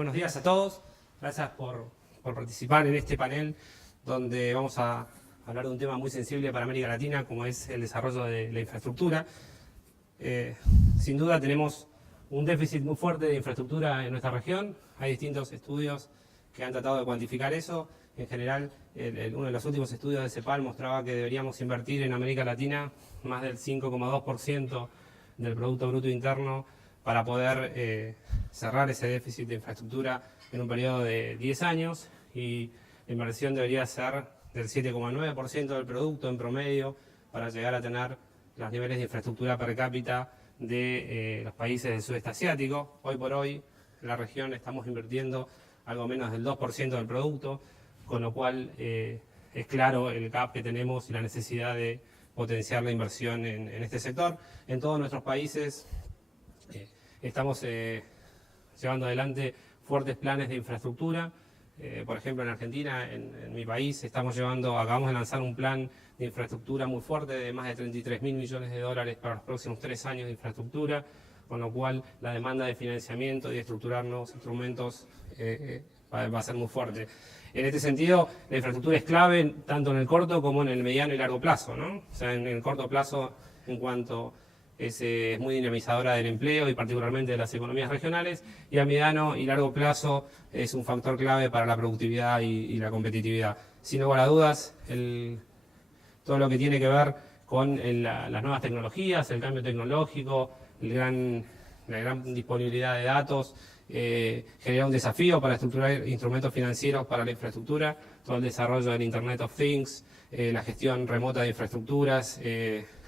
Buenos días a todos. Gracias por participar en este panel donde vamos a hablar de un tema muy sensible para América Latina, como es el desarrollo de la infraestructura. Sin duda tenemos un déficit muy fuerte de infraestructura en nuestra región. Hay distintos estudios que han tratado de cuantificar eso. En general, uno de los últimos estudios de CEPAL mostraba que deberíamos invertir en América Latina más del 5,2% del Producto Bruto Interno para poder cerrar ese déficit de infraestructura en un periodo de 10 años, y la inversión debería ser del 7,9% del producto en promedio para llegar a tener los niveles de infraestructura per cápita de los países del sudeste asiático. Hoy por hoy en la región estamos invirtiendo algo menos del 2% del producto, con lo cual es claro el gap que tenemos y la necesidad de potenciar la inversión en este sector. En todos nuestros países estamos llevando adelante fuertes planes de infraestructura. Por ejemplo, en Argentina, en mi país, acabamos de lanzar un plan de infraestructura muy fuerte de más de 33.000 millones de dólares para los próximos 3 años de infraestructura, con lo cual la demanda de financiamiento y de estructurar nuevos instrumentos va a ser muy fuerte. En este sentido, la infraestructura es clave tanto en el corto como en el mediano y largo plazo, ¿no? O sea, en el corto plazo, en cuanto es muy dinamizadora del empleo y particularmente de las economías regionales, y a mediano y largo plazo es un factor clave para la productividad y la competitividad. Sin lugar a dudas, todo lo que tiene que ver con las nuevas tecnologías, el cambio tecnológico, la gran disponibilidad de datos, genera un desafío para estructurar instrumentos financieros para la infraestructura, todo el desarrollo del Internet of Things, la gestión remota de infraestructuras,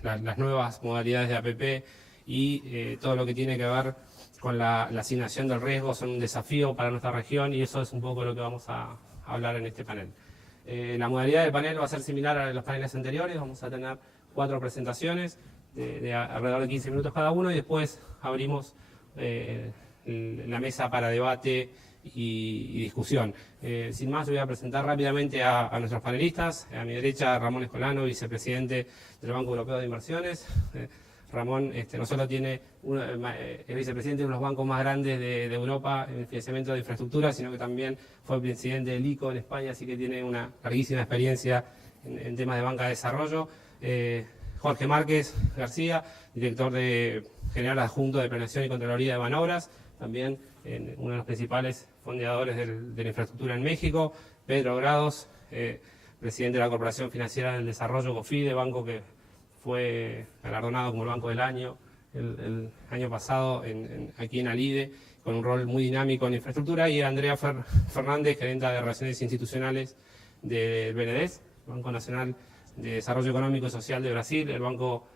las nuevas modalidades de APP y todo lo que tiene que ver con la asignación del riesgo son un desafío para nuestra región, y eso es un poco lo que vamos a hablar en este panel. La modalidad del panel va a ser similar a los paneles anteriores. Vamos a tener 4 presentaciones de alrededor de 15 minutos cada uno, y después abrimos la mesa para debate y discusión. Sin más, voy a presentar rápidamente a nuestros panelistas. A mi derecha, Ramón Escolano, vicepresidente del Banco Europeo de Inversiones. Ramón no solo es vicepresidente de uno de los bancos más grandes de Europa en el financiamiento de infraestructura, sino que también fue presidente del ICO en España, así que tiene una larguísima experiencia en temas de banca de desarrollo. Jorge Márquez García, director general adjunto de Planeación y Contraloría de Banobras, también uno de los principales fundadores de la infraestructura en México. Pedro Grados, presidente de la Corporación Financiera del Desarrollo, COFIDE, banco que fue galardonado como el Banco del Año el año pasado aquí en Alide, con un rol muy dinámico en infraestructura. Y Andrea Fernández, gerenta de Relaciones Institucionales del BNDES, Banco Nacional de Desarrollo Económico y Social de Brasil, el banco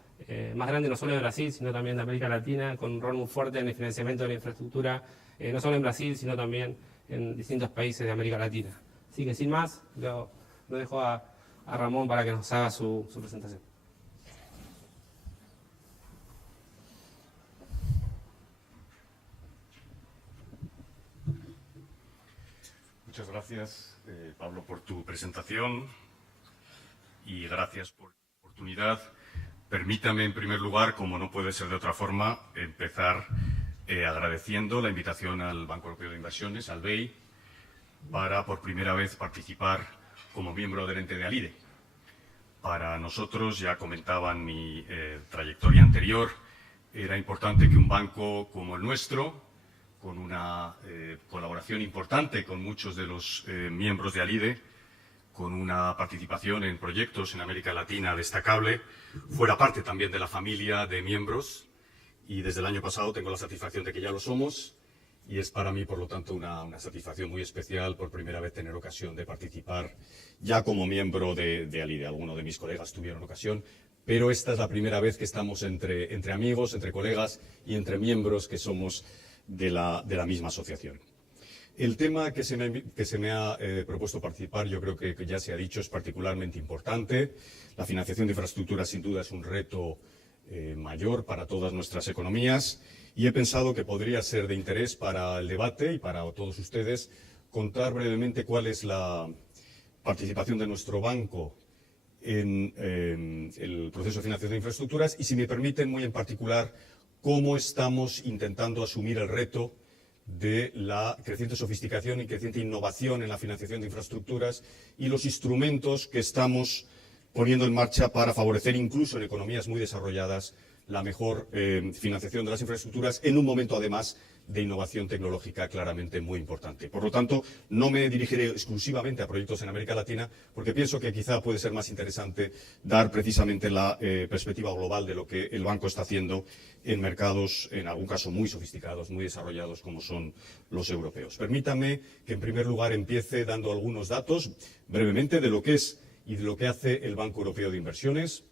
más grande no solo de Brasil, sino también de América Latina, con un rol muy fuerte en el financiamiento de la infraestructura, no solo en Brasil, sino también en distintos países de América Latina. Así que sin más, lo dejo a Ramón para que nos haga su presentación. Muchas gracias, Pablo, por tu presentación, y gracias por la oportunidad. Permítame, en primer lugar, como no puede ser de otra forma, empezar agradeciendo la invitación al Banco Europeo de Inversiones, al BEI, para por primera vez participar como miembro del ente de Alide. Para nosotros, ya comentaba en mi trayectoria anterior, era importante que un banco como el nuestro, con una colaboración importante con muchos de los miembros de Alide, con una participación en proyectos en América Latina destacable, fuera parte también de la familia de miembros, y desde el año pasado tengo la satisfacción de que ya lo somos, y es para mí, por lo tanto, una satisfacción muy especial por primera vez tener ocasión de participar ya como miembro de Alide. Algunos de mis colegas tuvieron ocasión, pero esta es la primera vez que estamos entre amigos, entre colegas y entre miembros que somos de la misma asociación. El tema que se me ha propuesto participar, yo creo que ya se ha dicho, es particularmente importante. La financiación de infraestructuras, sin duda, es un reto mayor para todas nuestras economías, y he pensado que podría ser de interés para el debate y para todos ustedes contar brevemente cuál es la participación de nuestro banco en el proceso de financiación de infraestructuras, y, si me permiten, muy en particular, cómo estamos intentando asumir el reto de la creciente sofisticación y creciente innovación en la financiación de infraestructuras y los instrumentos que estamos poniendo en marcha para favorecer incluso en economías muy desarrolladas la mejor financiación de las infraestructuras en un momento además de innovación tecnológica claramente muy importante. Por lo tanto, no me dirigiré exclusivamente a proyectos en América Latina porque pienso que quizá puede ser más interesante dar precisamente la perspectiva global de lo que el banco está haciendo en mercados, en algún caso, muy sofisticados, muy desarrollados como son los europeos. Permítanme que, en primer lugar, empiece dando algunos datos brevemente de lo que es y de lo que hace el Banco Europeo de Inversiones,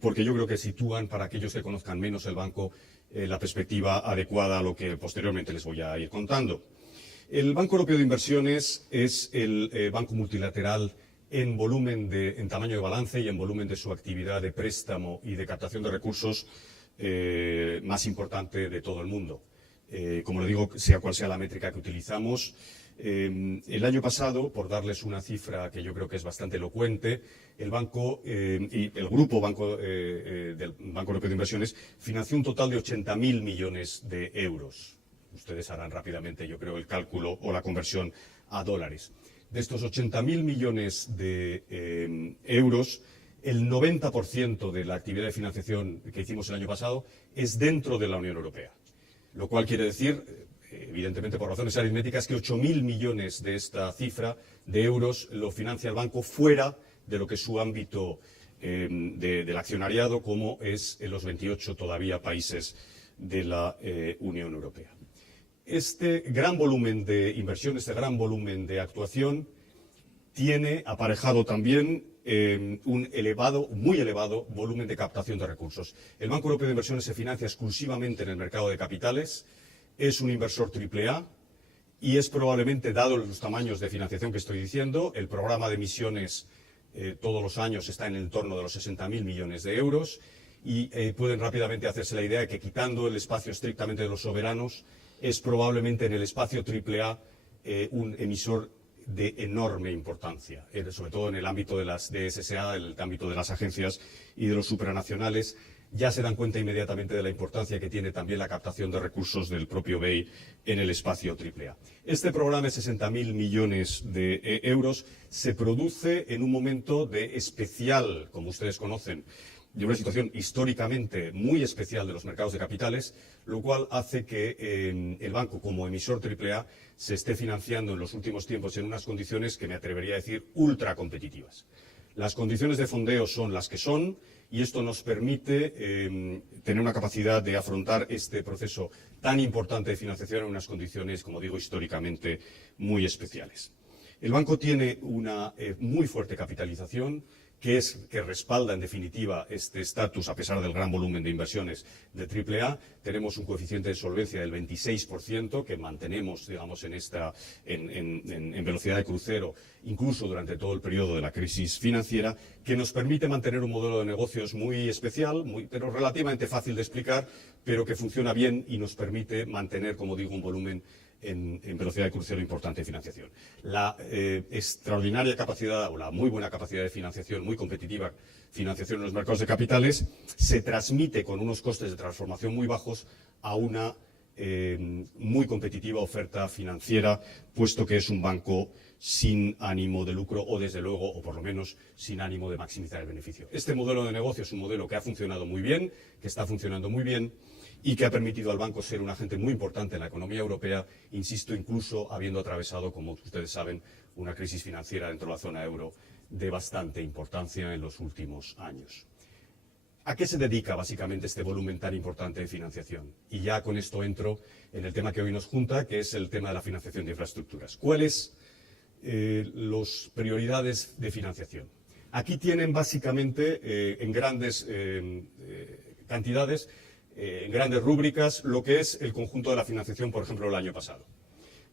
porque yo creo que sitúan, para aquellos que conozcan menos el banco, la perspectiva adecuada a lo que posteriormente les voy a ir contando. El Banco Europeo de Inversiones es el banco multilateral en volumen en tamaño de balance y en volumen de su actividad de préstamo y de captación de recursos más importante de todo el mundo. Como le digo, sea cual sea la métrica que utilizamos, el año pasado, por darles una cifra que yo creo que es bastante elocuente, el banco y el grupo del Banco Europeo de Inversiones financió un total de 80.000 millones de euros. Ustedes harán rápidamente, yo creo, el cálculo o la conversión a dólares. De estos 80.000 millones de euros, el 90% de la actividad de financiación que hicimos el año pasado es dentro de la Unión Europea, lo cual quiere decir, evidentemente por razones aritméticas, que 8.000 millones de esta cifra de euros lo financia el banco fuera de lo que es su ámbito del accionariado, como es en los 28 todavía países de la Unión Europea. Este gran volumen de inversión, este gran volumen de actuación, tiene aparejado también un muy elevado volumen de captación de recursos. El Banco Europeo de Inversiones se financia exclusivamente en el mercado de capitales, es un inversor AAA y es probablemente, dado los tamaños de financiación que estoy diciendo, el programa de emisiones todos los años está en el entorno de los 60.000 millones de euros y pueden rápidamente hacerse la idea de que, quitando el espacio estrictamente de los soberanos, es probablemente en el espacio AAA un emisor de enorme importancia, sobre todo en el ámbito de las DSSA, en el ámbito de las agencias y de los supranacionales. Ya se dan cuenta inmediatamente de la importancia que tiene también la captación de recursos del propio BEI en el espacio AAA. Este programa de 60.000 millones de euros se produce en un momento de especial, como ustedes conocen, de una situación históricamente muy especial de los mercados de capitales, lo cual hace que el banco, como emisor AAA, se esté financiando en los últimos tiempos en unas condiciones que me atrevería a decir ultra competitivas. Las condiciones de fondeo son las que son y esto nos permite tener una capacidad de afrontar este proceso tan importante de financiación en unas condiciones, como digo, históricamente muy especiales. El banco tiene una muy fuerte capitalización, que respalda en definitiva este estatus a pesar del gran volumen de inversiones de AAA. Tenemos un coeficiente de solvencia del 26% que mantenemos, digamos, en velocidad de crucero, incluso durante todo el periodo de la crisis financiera, que nos permite mantener un modelo de negocios muy especial, pero relativamente fácil de explicar, pero que funciona bien y nos permite mantener, como digo, un volumen en velocidad de crucero importante de financiación. La extraordinaria capacidad o la muy buena capacidad de financiación, muy competitiva financiación en los mercados de capitales, se transmite con unos costes de transformación muy bajos a una muy competitiva oferta financiera, puesto que es un banco sin ánimo de lucro o, desde luego, o por lo menos, sin ánimo de maximizar el beneficio. Este modelo de negocio es un modelo que ha funcionado muy bien, que está funcionando muy bien, y que ha permitido al banco ser un agente muy importante en la economía europea, insisto, incluso habiendo atravesado, como ustedes saben, una crisis financiera dentro de la zona euro de bastante importancia en los últimos años. ¿A qué se dedica básicamente este volumen tan importante de financiación? Y ya con esto entro en el tema que hoy nos junta, que es el tema de la financiación de infraestructuras. ¿Cuáles las prioridades de financiación? Aquí tienen básicamente en grandes cantidades, en grandes rúbricas, lo que es el conjunto de la financiación, por ejemplo, el año pasado.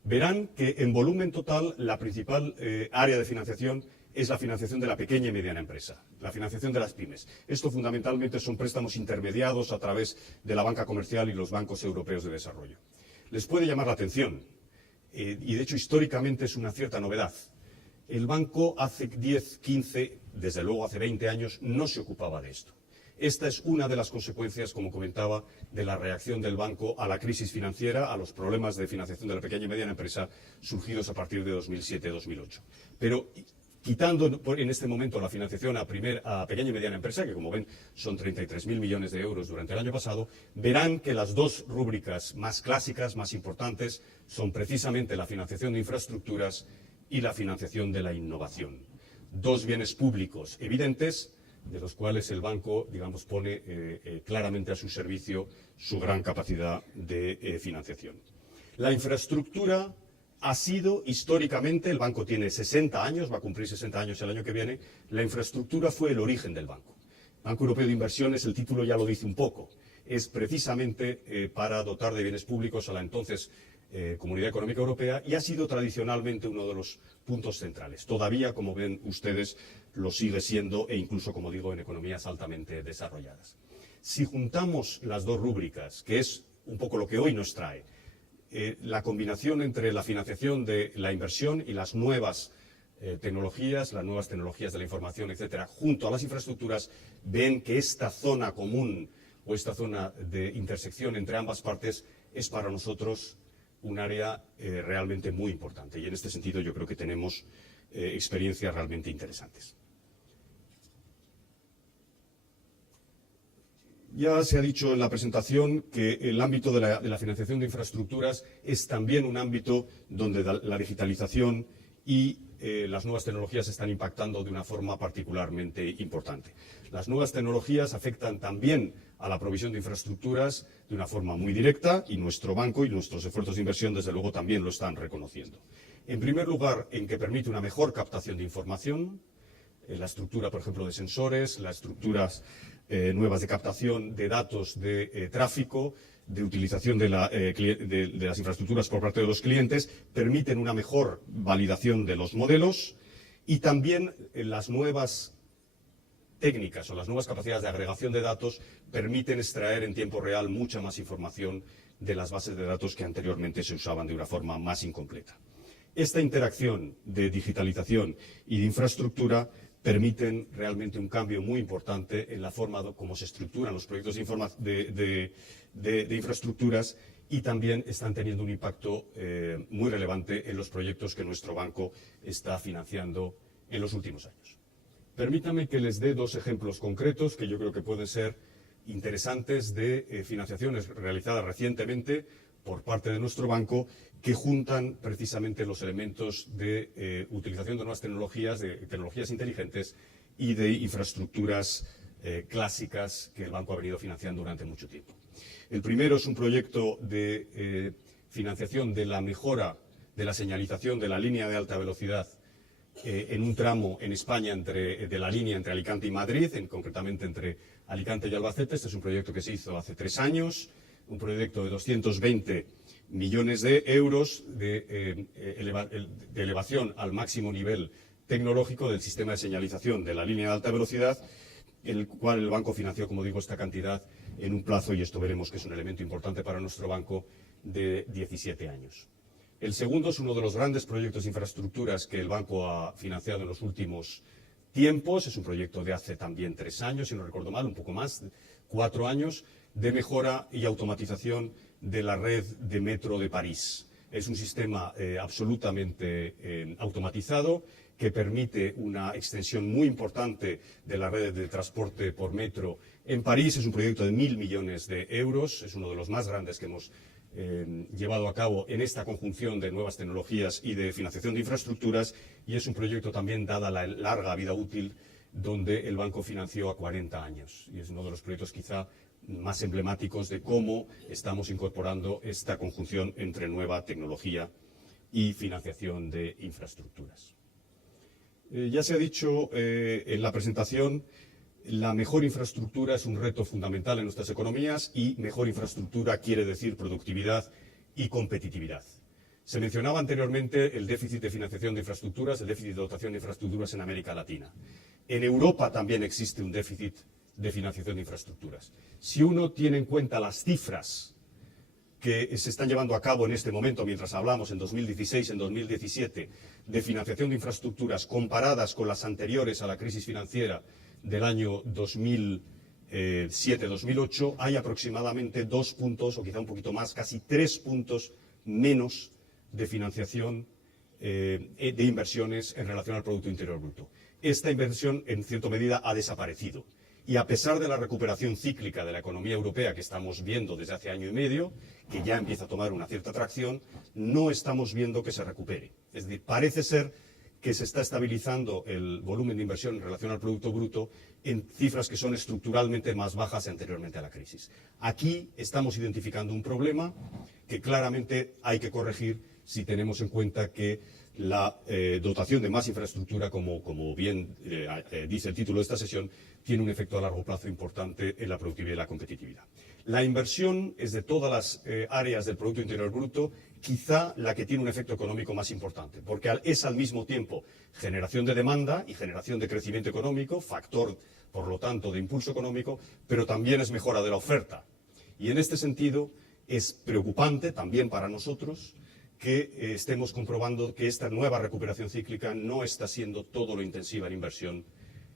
Verán que en volumen total la principal área de financiación es la financiación de la pequeña y mediana empresa, la financiación de las pymes. Esto fundamentalmente son préstamos intermediados a través de la banca comercial y los bancos europeos de desarrollo. Les puede llamar la atención, y de hecho históricamente es una cierta novedad. El banco hace 10, 15, desde luego hace 20 años no se ocupaba de esto. Esta es una de las consecuencias, como comentaba, de la reacción del banco a la crisis financiera, a los problemas de financiación de la pequeña y mediana empresa surgidos a partir de 2007-2008. Pero quitando en este momento la financiación a pequeña y mediana empresa, que como ven son 33.000 millones de euros durante el año pasado, verán que las dos rúbricas más clásicas, más importantes, son precisamente la financiación de infraestructuras y la financiación de la innovación. Dos bienes públicos evidentes, de los cuales el banco, digamos, pone claramente a su servicio su gran capacidad de financiación. La infraestructura ha sido históricamente, el banco tiene 60 años, va a cumplir 60 años el año que viene, la infraestructura fue el origen del banco. Banco Europeo de Inversiones, el título ya lo dice un poco, es precisamente para dotar de bienes públicos a la entonces Comunidad Económica Europea y ha sido tradicionalmente uno de los puntos centrales. Todavía, como ven ustedes, lo sigue siendo e incluso, como digo, en economías altamente desarrolladas. Si juntamos las dos rúbricas, que es un poco lo que hoy nos trae, la combinación entre la financiación de la inversión y las nuevas tecnologías, las nuevas tecnologías de la información, etcétera, junto a las infraestructuras, ven que esta zona común o esta zona de intersección entre ambas partes es para nosotros un área realmente muy importante. Y en este sentido yo creo que tenemos experiencias realmente interesantes. Ya se ha dicho en la presentación que el ámbito de la financiación de infraestructuras es también un ámbito donde la digitalización y las nuevas tecnologías están impactando de una forma particularmente importante. Las nuevas tecnologías afectan también a la provisión de infraestructuras de una forma muy directa y nuestro banco y nuestros esfuerzos de inversión desde luego también lo están reconociendo. En primer lugar, en que permite una mejor captación de información, la estructura, por ejemplo, de sensores, las estructuras nuevas de captación de datos de tráfico, de utilización de las infraestructuras por parte de los clientes, permiten una mejor validación de los modelos y también las nuevas técnicas o las nuevas capacidades de agregación de datos permiten extraer en tiempo real mucha más información de las bases de datos que anteriormente se usaban de una forma más incompleta. Esta interacción de digitalización y de infraestructura permiten realmente un cambio muy importante en la forma como se estructuran los proyectos de infraestructuras y también están teniendo un impacto muy relevante en los proyectos que nuestro banco está financiando en los últimos años. Permítanme que les dé dos ejemplos concretos que yo creo que pueden ser interesantes de financiaciones realizadas recientemente por parte de nuestro banco que juntan precisamente los elementos de utilización de nuevas tecnologías, de tecnologías inteligentes y de infraestructuras clásicas que el banco ha venido financiando durante mucho tiempo. El primero es un proyecto de financiación de la mejora de la señalización de la línea de alta velocidad en un tramo en España de la línea entre Alicante y Madrid, concretamente entre Alicante y Albacete. Este es un proyecto que se hizo hace 3 años, un proyecto de 220 millones de euros de elevación al máximo nivel tecnológico del sistema de señalización de la línea de alta velocidad, el cual el banco financió, como digo, esta cantidad en un plazo, y esto veremos que es un elemento importante para nuestro banco, de 17 años. El segundo es uno de los grandes proyectos de infraestructuras que el banco ha financiado en los últimos tiempos. Es un proyecto de hace también 3 años, si no recuerdo mal, un poco más, 4 años, de mejora y automatización de la red de metro de París. Es un sistema absolutamente automatizado que permite una extensión muy importante de la red de transporte por metro en París. Es un proyecto de 1.000 millones de euros, es uno de los más grandes que hemos llevado a cabo en esta conjunción de nuevas tecnologías y de financiación de infraestructuras, y es un proyecto también, dada la larga vida útil, donde el banco financió a 40 años. Y es uno de los proyectos quizá más emblemáticos de cómo estamos incorporando esta conjunción entre nueva tecnología y financiación de infraestructuras. Ya se ha dicho en la presentación, la mejor infraestructura es un reto fundamental en nuestras economías y mejor infraestructura quiere decir productividad y competitividad. Se mencionaba anteriormente el déficit de financiación de infraestructuras, el déficit de dotación de infraestructuras en América Latina. En Europa también existe un déficit de financiación de infraestructuras. Si uno tiene en cuenta las cifras que se están llevando a cabo en este momento, mientras hablamos en 2016, en 2017, de financiación de infraestructuras comparadas con las anteriores a la crisis financiera del año 2008, 2007-2008, hay aproximadamente 2 puntos, o quizá un poquito más, casi 3 puntos menos de financiación de inversiones en relación al Producto Interior Bruto. Esta inversión, en cierta medida, ha desaparecido. Y a pesar de la recuperación cíclica de la economía europea que estamos viendo desde hace año y medio, que ya empieza a tomar una cierta tracción, no estamos viendo que se recupere. Es decir, parece ser que se está estabilizando el volumen de inversión en relación al Producto Bruto en cifras que son estructuralmente más bajas anteriormente a la crisis. Aquí estamos identificando un problema que claramente hay que corregir si tenemos en cuenta que la dotación de más infraestructura, como bien dice el título de esta sesión, tiene un efecto a largo plazo importante en la productividad y la competitividad. La inversión es de todas las áreas del Producto Interior Bruto quizá la que tiene un efecto económico más importante, porque es al mismo tiempo generación de demanda y generación de crecimiento económico, factor, por lo tanto, de impulso económico, pero también es mejora de la oferta. Y en este sentido es preocupante también para nosotros que estemos comprobando que esta nueva recuperación cíclica no está siendo todo lo intensiva en inversión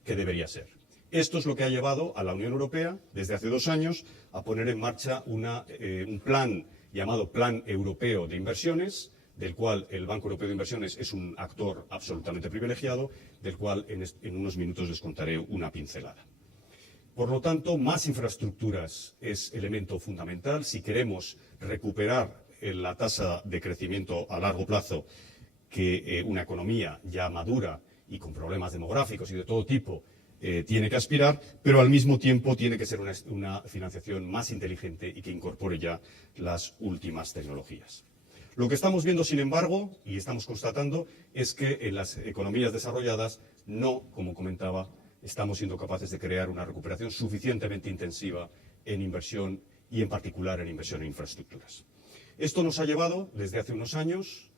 que debería ser. Esto es lo que ha llevado a la Unión Europea, desde hace 2 años, a poner en marcha un plan llamado Plan Europeo de Inversiones, del cual el Banco Europeo de Inversiones es un actor absolutamente privilegiado, del cual en unos minutos les contaré una pincelada. Por lo tanto, más infraestructuras es elemento fundamental. Si queremos recuperar la tasa de crecimiento a largo plazo que una economía ya madura y con problemas demográficos y de todo tipo tiene que aspirar, pero al mismo tiempo tiene que ser una financiación más inteligente y que incorpore ya las últimas tecnologías. Lo que estamos viendo, sin embargo, y estamos constatando, es que en las economías desarrolladas no, como comentaba, estamos siendo capaces de crear una recuperación suficientemente intensiva en inversión y, en particular, en inversión en infraestructuras. Esto nos ha llevado, desde hace unos años,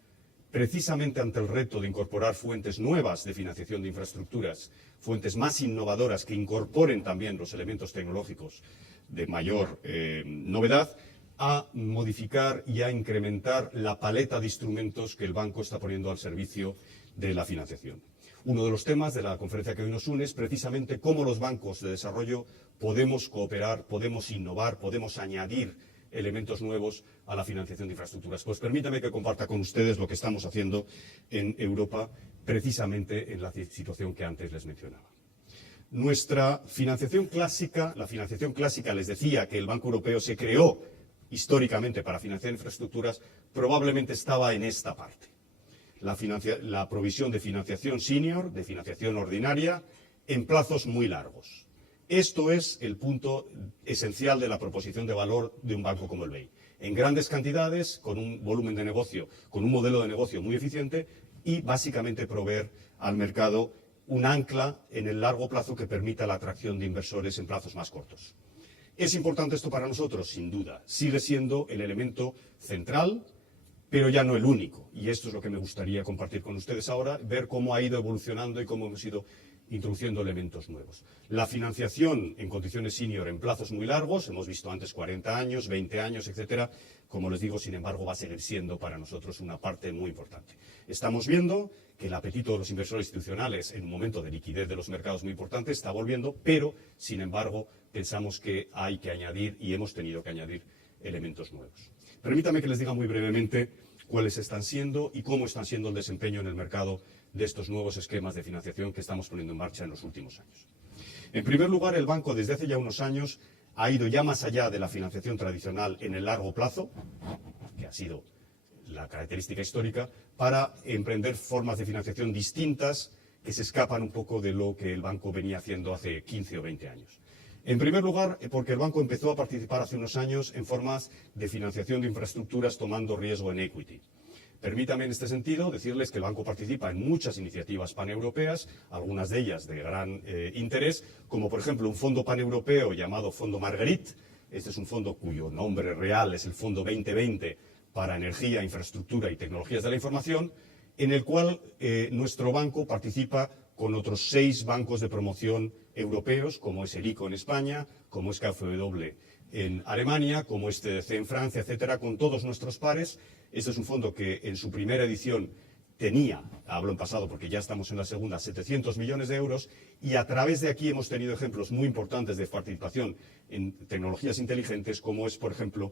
precisamente ante el reto de incorporar fuentes nuevas de financiación de infraestructuras, fuentes más innovadoras que incorporen también los elementos tecnológicos de mayor novedad, a modificar y a incrementar la paleta de instrumentos que el banco está poniendo al servicio de la financiación. Uno de los temas de la conferencia que hoy nos une es precisamente cómo los bancos de desarrollo podemos cooperar, podemos innovar, podemos añadir elementos nuevos a la financiación de infraestructuras. Pues permítame que comparta con ustedes lo que estamos haciendo en Europa, precisamente en la situación que antes les mencionaba. Nuestra financiación clásica, la financiación clásica, les decía que el Banco Europeo se creó históricamente para financiar infraestructuras, probablemente estaba en esta parte. La provisión de financiación senior, de financiación ordinaria, en plazos muy largos. Esto es el punto esencial de la proposición de valor de un banco como el BEI. En grandes cantidades, con un volumen de negocio, con un modelo de negocio muy eficiente y básicamente proveer al mercado un ancla en el largo plazo que permita la atracción de inversores en plazos más cortos. ¿Es importante esto para nosotros? Sin duda. Sigue siendo el elemento central, pero ya no el único. Y esto es lo que me gustaría compartir con ustedes ahora, ver cómo ha ido evolucionando y cómo hemos ido introduciendo elementos nuevos. La financiación en condiciones senior en plazos muy largos, hemos visto antes 40 años, 20 años, etcétera, como les digo, sin embargo, va a seguir siendo para nosotros una parte muy importante. Estamos viendo que el apetito de los inversores institucionales en un momento de liquidez de los mercados muy importante está volviendo, pero, sin embargo, pensamos que hay que añadir y hemos tenido que añadir elementos nuevos. Permítame que les diga muy brevemente cuáles están siendo y cómo están siendo el desempeño en el mercado de estos nuevos esquemas de financiación que estamos poniendo en marcha en los últimos años. En primer lugar, el banco desde hace ya unos años ha ido ya más allá de la financiación tradicional en el largo plazo, que ha sido la característica histórica, para emprender formas de financiación distintas que se escapan un poco de lo que el banco venía haciendo hace 15 o 20 años. En primer lugar, porque el banco empezó a participar hace unos años en formas de financiación de infraestructuras tomando riesgo en equity. Permítame en este sentido decirles que el banco participa en muchas iniciativas paneuropeas, algunas de ellas de gran interés, como por ejemplo un fondo paneuropeo llamado Fondo Marguerite. Este es un fondo cuyo nombre real es el Fondo 2020 para Energía, Infraestructura y Tecnologías de la Información, en el cual nuestro banco participa con otros 6 bancos de promoción europeos, como es el ICO en España, como es KfW en Alemania, como es TDC en Francia, etcétera, con todos nuestros pares. Este es un fondo que en su primera edición tenía, hablo en pasado porque ya estamos en la segunda, 700 millones de euros, y a través de aquí hemos tenido ejemplos muy importantes de participación en tecnologías inteligentes, como es, por ejemplo,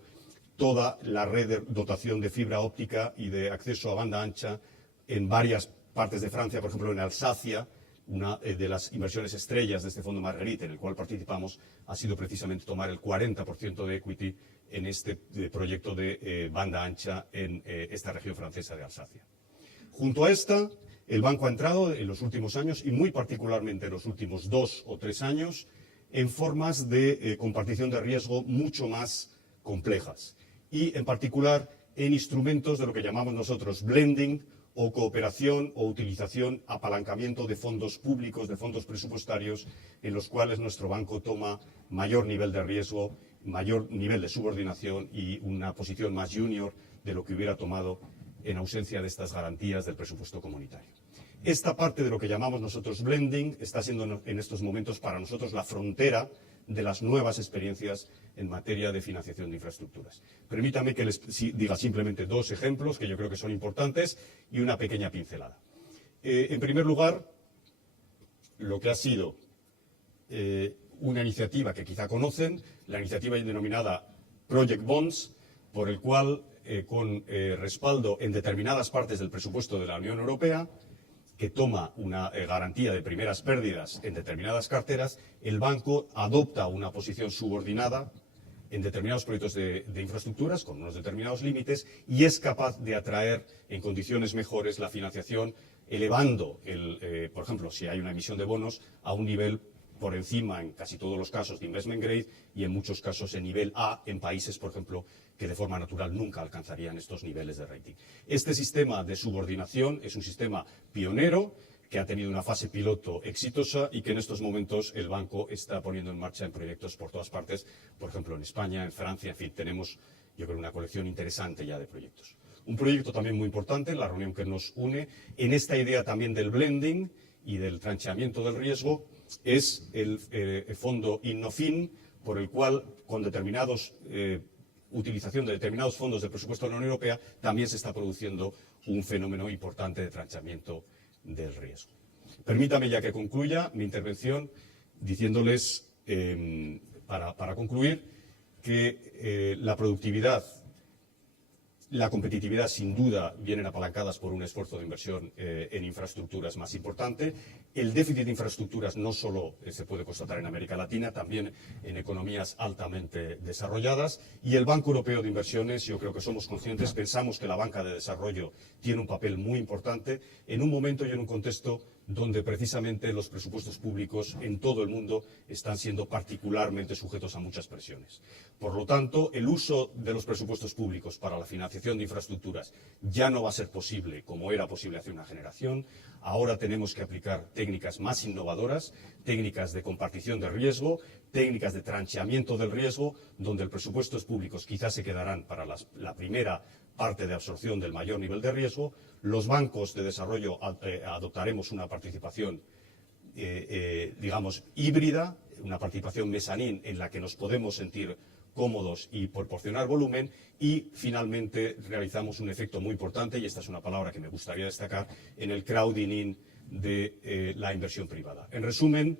toda la red de dotación de fibra óptica y de acceso a banda ancha en varias partes de Francia, por ejemplo en Alsacia. Una de las inversiones estrellas de este Fondo Marguerite, en el cual participamos, ha sido precisamente tomar el 40% de equity en este proyecto de banda ancha en esta región francesa de Alsacia. Junto a esta, el banco ha entrado en los últimos años, y muy particularmente en los últimos 2 o 3 años, en formas de compartición de riesgo mucho más complejas, y en particular en instrumentos de lo que llamamos nosotros blending, o cooperación o utilización, apalancamiento de fondos públicos, de fondos presupuestarios, en los cuales nuestro banco toma mayor nivel de riesgo, mayor nivel de subordinación y una posición más junior de lo que hubiera tomado en ausencia de estas garantías del presupuesto comunitario. Esta parte de lo que llamamos nosotros blending está siendo en estos momentos para nosotros la frontera de las nuevas experiencias en materia de financiación de infraestructuras. Permítame que les diga simplemente 2 ejemplos que yo creo que son importantes y una pequeña pincelada. En primer lugar, lo que ha sido una iniciativa que quizá conocen, la iniciativa denominada Project Bonds, por el cual, con respaldo en determinadas partes del presupuesto de la Unión Europea, que toma una garantía de primeras pérdidas en determinadas carteras, el banco adopta una posición subordinada en determinados proyectos de infraestructuras con unos determinados límites, y es capaz de atraer en condiciones mejores la financiación, elevando, por ejemplo, si hay una emisión de bonos, a un nivel por encima, en casi todos los casos, de investment grade, y en muchos casos en nivel A, en países, por ejemplo, que de forma natural nunca alcanzarían estos niveles de rating. Este sistema de subordinación es un sistema pionero que ha tenido una fase piloto exitosa y que en estos momentos el banco está poniendo en marcha en proyectos por todas partes, por ejemplo en España, en Francia, en fin, tenemos, yo creo, una colección interesante ya de proyectos. Un proyecto también muy importante, la reunión que nos une, en esta idea también del blending y del trancheamiento del riesgo, es el fondo Innofin, por el cual, con utilización de determinados fondos del presupuesto de la Unión Europea, también se está produciendo un fenómeno importante de trancheamiento del riesgo. Permítame ya que concluya mi intervención diciéndoles, para concluir, que la productividad, la competitividad sin duda vienen apalancadas por un esfuerzo de inversión en infraestructuras más importante. El déficit de infraestructuras no solo se puede constatar en América Latina, también en economías altamente desarrolladas. Y el Banco Europeo de Inversiones, yo creo que somos conscientes, pensamos que la banca de desarrollo tiene un papel muy importante en un momento y en un contexto donde precisamente los presupuestos públicos en todo el mundo están siendo particularmente sujetos a muchas presiones. Por lo tanto, el uso de los presupuestos públicos para la financiación de infraestructuras ya no va a ser posible como era posible hace una generación. Ahora tenemos que aplicar técnicas más innovadoras, técnicas de compartición de riesgo, técnicas de trancheamiento del riesgo, donde los presupuestos públicos quizás se quedarán para la primera parte de absorción del mayor nivel de riesgo. Los bancos de desarrollo adoptaremos una participación, digamos, híbrida, una participación mezanín en la que nos podemos sentir cómodos y proporcionar volumen, y finalmente realizamos un efecto muy importante, y esta es una palabra que me gustaría destacar, en el crowding in de la inversión privada. En resumen,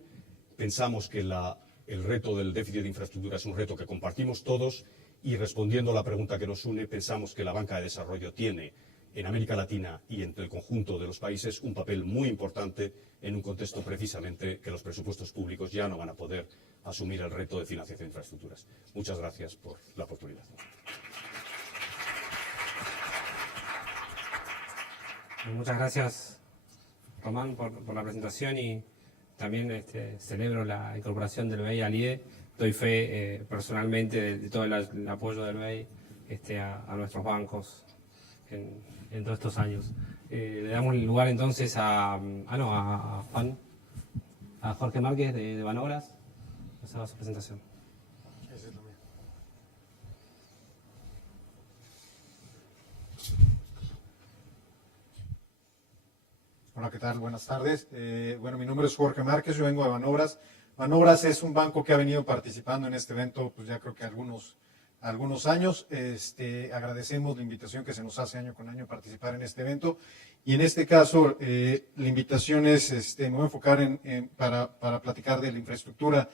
pensamos que el reto del déficit de infraestructura es un reto que compartimos todos, y respondiendo a la pregunta que nos une, pensamos que la banca de desarrollo tiene en América Latina y en el conjunto de los países un papel muy importante en un contexto precisamente que los presupuestos públicos ya no van a poder asumir el reto de financiación de infraestructuras. Muchas gracias por la oportunidad. Muchas gracias, Román, por la presentación, y también celebro la incorporación del BEI al IE. Doy fe personalmente de todo el apoyo del BEI a nuestros bancos en todos estos años. Le damos el lugar entonces a Jorge Márquez de Banobras. Nos haga su presentación. Hola, ¿qué tal? Buenas tardes. Bueno, mi nombre es Jorge Márquez, yo vengo de Banobras. Banobras es un banco que ha venido participando en este evento, pues ya creo que algunos algunos años. Agradecemos la invitación que se nos hace año con año a participar en este evento. Y en este caso, la invitación es, me voy a enfocar para platicar de la infraestructura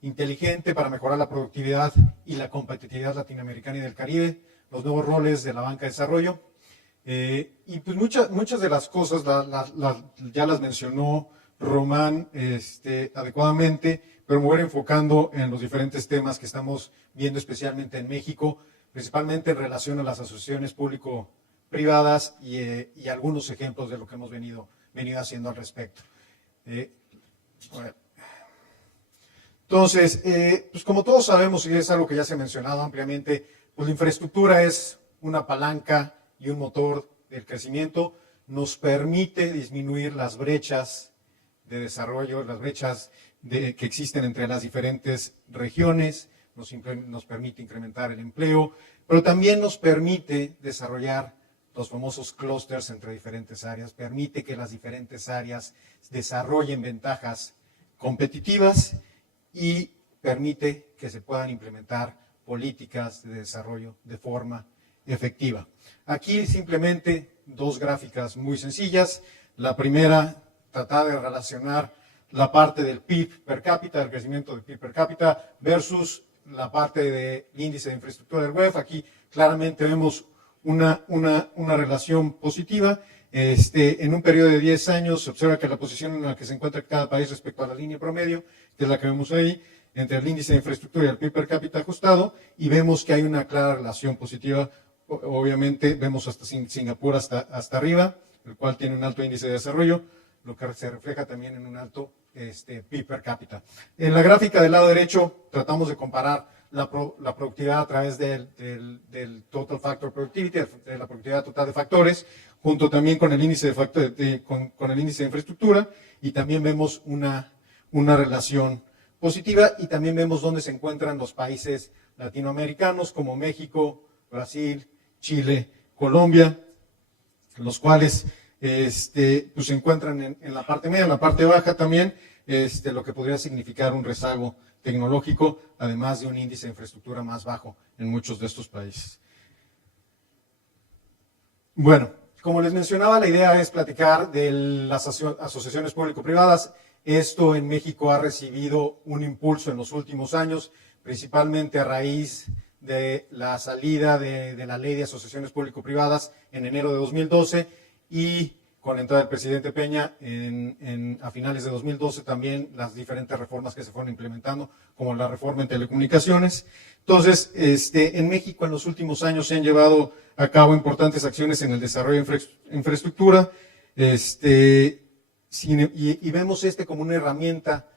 inteligente para mejorar la productividad y la competitividad latinoamericana y del Caribe, los nuevos roles de la banca de desarrollo. Y pues muchas de las cosas ya las mencionó Román adecuadamente, pero me voy a ir enfocando en los diferentes temas que estamos viendo especialmente en México, principalmente en relación a las asociaciones público-privadas y algunos ejemplos de lo que hemos venido haciendo al respecto. Entonces, pues como todos sabemos, y es algo que ya se ha mencionado ampliamente, pues la infraestructura es una palanca y un motor del crecimiento, nos permite disminuir las brechas de desarrollo, las brechas que existen entre las diferentes regiones, nos permite incrementar el empleo, pero también nos permite desarrollar los famosos clústeres entre diferentes áreas, permite que las diferentes áreas desarrollen ventajas competitivas y permite que se puedan implementar políticas de desarrollo de forma efectiva. Aquí simplemente dos gráficas muy sencillas. La primera, tratar de relacionar la parte del PIB per cápita, el crecimiento del PIB per cápita, versus la parte del índice de infraestructura del WEF. Aquí claramente vemos una relación positiva. En un periodo de 10 años se observa que la posición en la que se encuentra cada país respecto a la línea promedio, que es la que vemos ahí, entre el índice de infraestructura y el PIB per cápita ajustado, y vemos que hay una clara relación positiva. Obviamente vemos hasta Singapur hasta arriba, el cual tiene un alto índice de desarrollo, lo que se refleja también en un alto PIB per cápita. En la gráfica del lado derecho tratamos de comparar la productividad a través del Total Factor Productivity, de la productividad total de factores, junto también con el índice con el índice de infraestructura, y también vemos una relación positiva, y también vemos dónde se encuentran los países latinoamericanos como México, Brasil, Chile, Colombia, los cuales pues se encuentran en la parte media, en la parte baja también, lo que podría significar un rezago tecnológico, además de un índice de infraestructura más bajo en muchos de estos países. Bueno, como les mencionaba, la idea es platicar de las asociaciones público-privadas. Esto en México ha recibido un impulso en los últimos años, principalmente a raíz de la salida de la Ley de Asociaciones Público-Privadas en enero de 2012 y con la entrada del presidente Peña a finales de 2012 también las diferentes reformas que se fueron implementando, como la reforma en telecomunicaciones. Entonces, en México en los últimos años se han llevado a cabo importantes acciones en el desarrollo de infraestructura, y vemos como una herramienta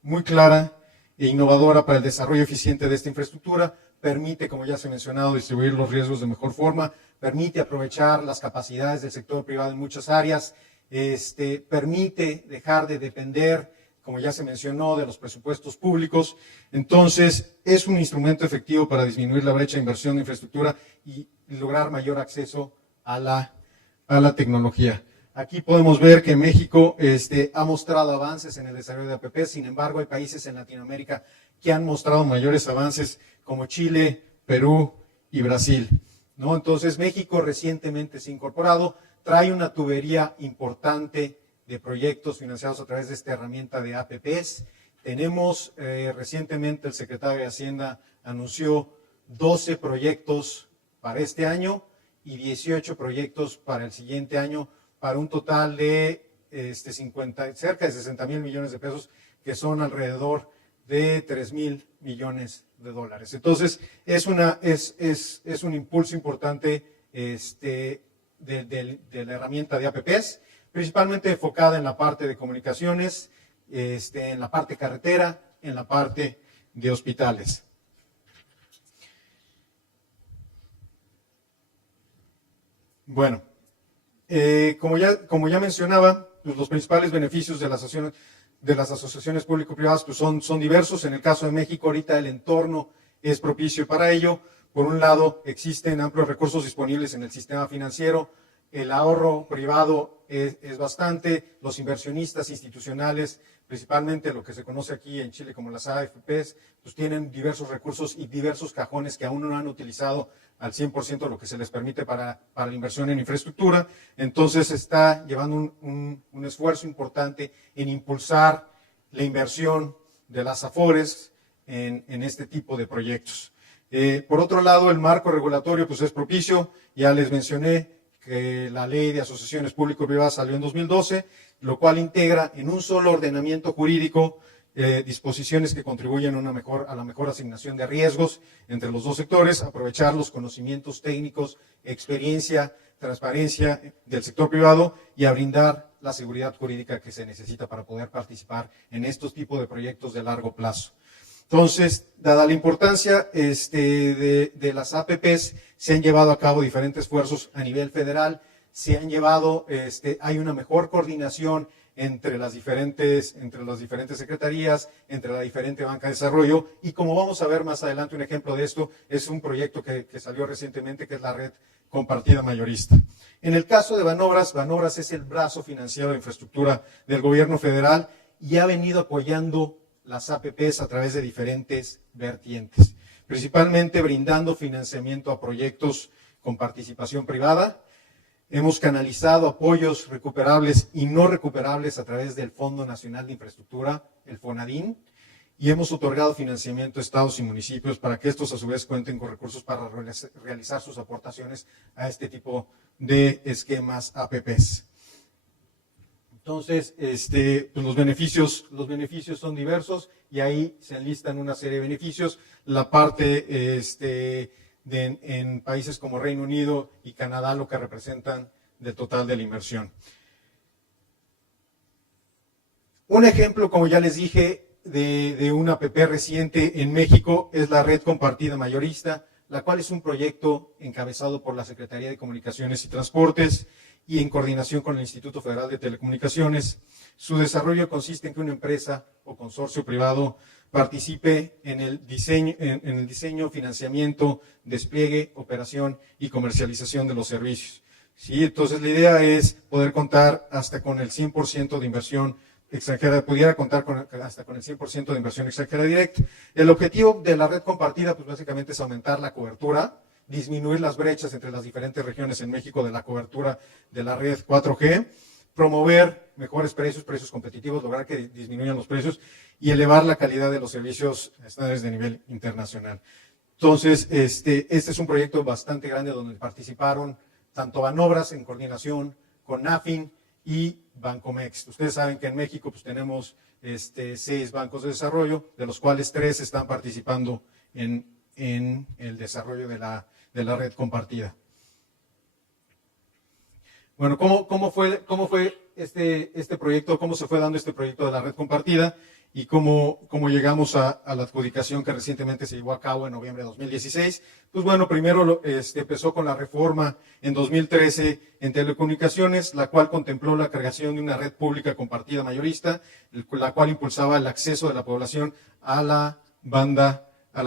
muy clara e innovadora para el desarrollo eficiente de esta infraestructura. Permite, como ya se ha mencionado, distribuir los riesgos de mejor forma, permite aprovechar las capacidades del sector privado en muchas áreas, permite dejar de depender, como ya se mencionó, de los presupuestos públicos. Entonces, es un instrumento efectivo para disminuir la brecha de inversión de infraestructura y lograr mayor acceso a la tecnología. Aquí podemos ver que México ha mostrado avances en el desarrollo de APP, sin embargo, hay países en Latinoamérica que han mostrado mayores avances, como Chile, Perú y Brasil, ¿no? Entonces, México recientemente se ha incorporado, trae una tubería importante de proyectos financiados a través de esta herramienta de APPs. Tenemos, recientemente el secretario de Hacienda anunció 12 proyectos para este año y 18 proyectos para el siguiente año, para un total de cerca de 60 mil millones de pesos, que son alrededor de 3 mil millones de dólares. Entonces, es un impulso importante de la herramienta de APPs, principalmente enfocada en la parte de comunicaciones, en la parte carretera, en la parte de hospitales. Bueno, como ya mencionaba, pues los principales beneficios de las asociaciones público-privadas pues son diversos. En el caso de México, ahorita el entorno es propicio para ello. Por un lado, existen amplios recursos disponibles en el sistema financiero el ahorro privado es bastante, los inversionistas institucionales, principalmente lo que se conoce aquí en Chile como las AFPs, pues tienen diversos recursos y diversos cajones que aún no han utilizado al 100% lo que se les permite para la inversión en infraestructura. Entonces está llevando un esfuerzo importante en impulsar la inversión de las AFORES en este tipo de proyectos. Por otro lado, el marco regulatorio pues es propicio. Ya les mencioné que la ley de asociaciones público-privadas salió en 2012, lo cual integra en un solo ordenamiento jurídico disposiciones que contribuyen a la mejor asignación de riesgos entre los dos sectores, aprovechar los conocimientos técnicos, experiencia, transparencia del sector privado y a brindar la seguridad jurídica que se necesita para poder participar en estos tipos de proyectos de largo plazo. Entonces, dada la importancia de las APPs, se han llevado a cabo diferentes esfuerzos a nivel federal, hay una mejor coordinación entre las diferentes secretarías, entre la diferente banca de desarrollo, y como vamos a ver más adelante, un ejemplo de esto es un proyecto que salió recientemente, que es la red compartida mayorista. En el caso de Banobras, Banobras es el brazo financiero de infraestructura del gobierno federal y ha venido apoyando las APPs a través de diferentes vertientes, principalmente brindando financiamiento a proyectos con participación privada. Hemos canalizado apoyos recuperables y no recuperables a través del Fondo Nacional de Infraestructura, el FONADIN, y hemos otorgado financiamiento a estados y municipios para que estos a su vez cuenten con recursos para realizar sus aportaciones a este tipo de esquemas APPs. Entonces, pues los beneficios son diversos y ahí se enlistan una serie de beneficios. La parte en países como Reino Unido y Canadá, lo que representan del total de la inversión. Un ejemplo, como ya les dije, de una APP reciente en México es la red compartida mayorista, la cual es un proyecto encabezado por la Secretaría de Comunicaciones y Transportes y en coordinación con el Instituto Federal de Telecomunicaciones. Su desarrollo consiste en que una empresa o consorcio privado participe en el diseño, financiamiento, despliegue, operación y comercialización de los servicios. ¿Sí? Entonces la idea es poder contar hasta con el 100% de inversión extranjera, pudiera contar hasta con el 100% de inversión extranjera directa. El objetivo de la red compartida, pues básicamente es aumentar la cobertura, disminuir las brechas entre las diferentes regiones en México de la cobertura de la red 4G, promover mejores precios competitivos, lograr que disminuyan los precios y elevar la calidad de los servicios estándares de nivel internacional. Entonces, este es un proyecto bastante grande donde participaron tanto Banobras en coordinación con NAFIN y Bancomext. Ustedes saben que en México pues tenemos 6 bancos de desarrollo, de los cuales 3 están participando en el desarrollo de la red compartida. Bueno, ¿cómo fue este proyecto? ¿Cómo se fue dando este proyecto de la red compartida? Y cómo llegamos a la adjudicación que recientemente se llevó a cabo en noviembre de 2016. Pues bueno, primero empezó con la reforma en 2013 en telecomunicaciones, la cual contempló la creación de una red pública compartida mayorista, la cual impulsaba el acceso de la población a la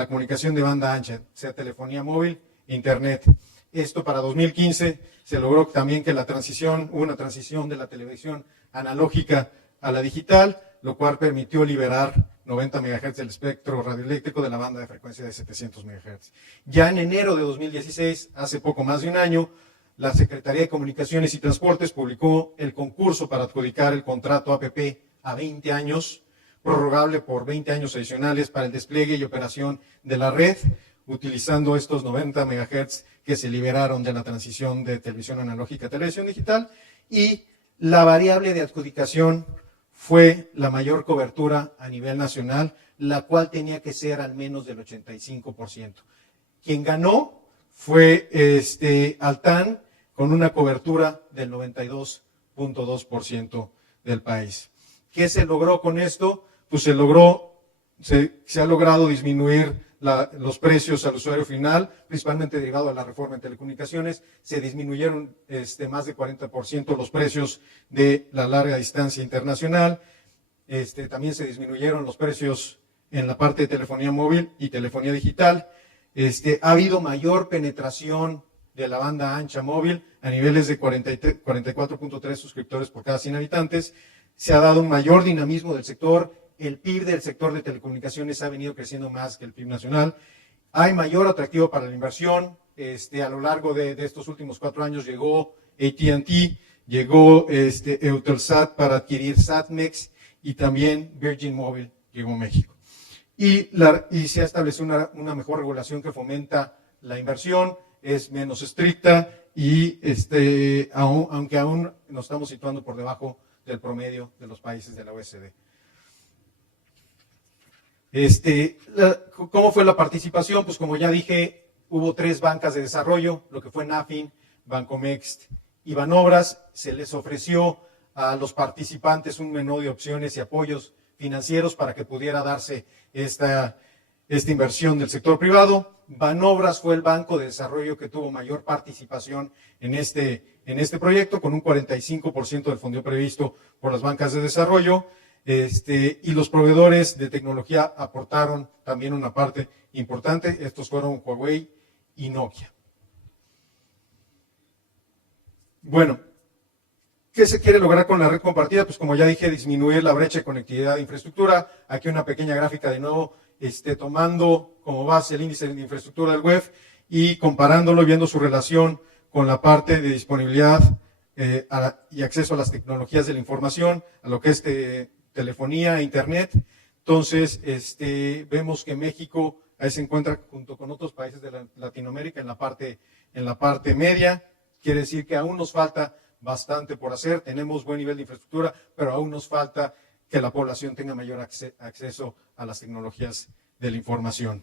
comunicación de banda ancha, sea telefonía móvil e internet. Esto para 2015 se logró también que hubo una transición de la televisión analógica a la digital, lo cual permitió liberar 90 MHz del espectro radioeléctrico de la banda de frecuencia de 700 MHz. Ya en enero de 2016, hace poco más de un año, la Secretaría de Comunicaciones y Transportes publicó el concurso para adjudicar el contrato APP a 20 años, prorrogable por 20 años adicionales para el despliegue y operación de la red, utilizando estos 90 MHz que se liberaron de la transición de televisión analógica a televisión digital, y la variable de adjudicación fue la mayor cobertura a nivel nacional, la cual tenía que ser al menos del 85%. Quien ganó fue Altán, con una cobertura del 92.2% del país. ¿Qué se logró con esto? Pues se ha logrado disminuir los precios al usuario final, principalmente derivado a la reforma en telecomunicaciones. Se disminuyeron más de 40% los precios de la larga distancia internacional. También se disminuyeron los precios en la parte de telefonía móvil y telefonía digital. Ha habido mayor penetración de la banda ancha móvil a niveles de 44.3 suscriptores por cada 100 habitantes. Se ha dado un mayor dinamismo del sector. El PIB del sector de telecomunicaciones ha venido creciendo más que el PIB nacional. Hay mayor atractivo para la inversión. A lo largo de estos últimos 4 años llegó AT&T, llegó Eutelsat para adquirir Satmex y también Virgin Mobile llegó a México. Y se ha establecido una mejor regulación que fomenta la inversión, es menos estricta y aunque aún nos estamos situando por debajo del promedio de los países de la OECD. ¿Cómo fue la participación? Pues como ya dije, hubo 3 bancas de desarrollo, lo que fue Nafin, Bancomext y Banobras. Se les ofreció a los participantes un menú de opciones y apoyos financieros para que pudiera darse esta inversión del sector privado. Banobras fue el banco de desarrollo que tuvo mayor participación en este proyecto, con un 45% del fondo previsto por las bancas de desarrollo. Y los proveedores de tecnología aportaron también una parte importante. Estos fueron Huawei y Nokia. Bueno, ¿qué se quiere lograr con la red compartida? Pues como ya dije, disminuir la brecha de conectividad de infraestructura. Aquí una pequeña gráfica de nuevo, tomando como base el índice de infraestructura del web y comparándolo y viendo su relación con la parte de disponibilidad y acceso a las tecnologías de la información, a lo que es telefonía e internet. Entonces, vemos que México ahí se encuentra junto con otros países de Latinoamérica en la parte media. Quiere decir que aún nos falta bastante por hacer. Tenemos buen nivel de infraestructura, pero aún nos falta que la población tenga mayor acceso a las tecnologías de la información.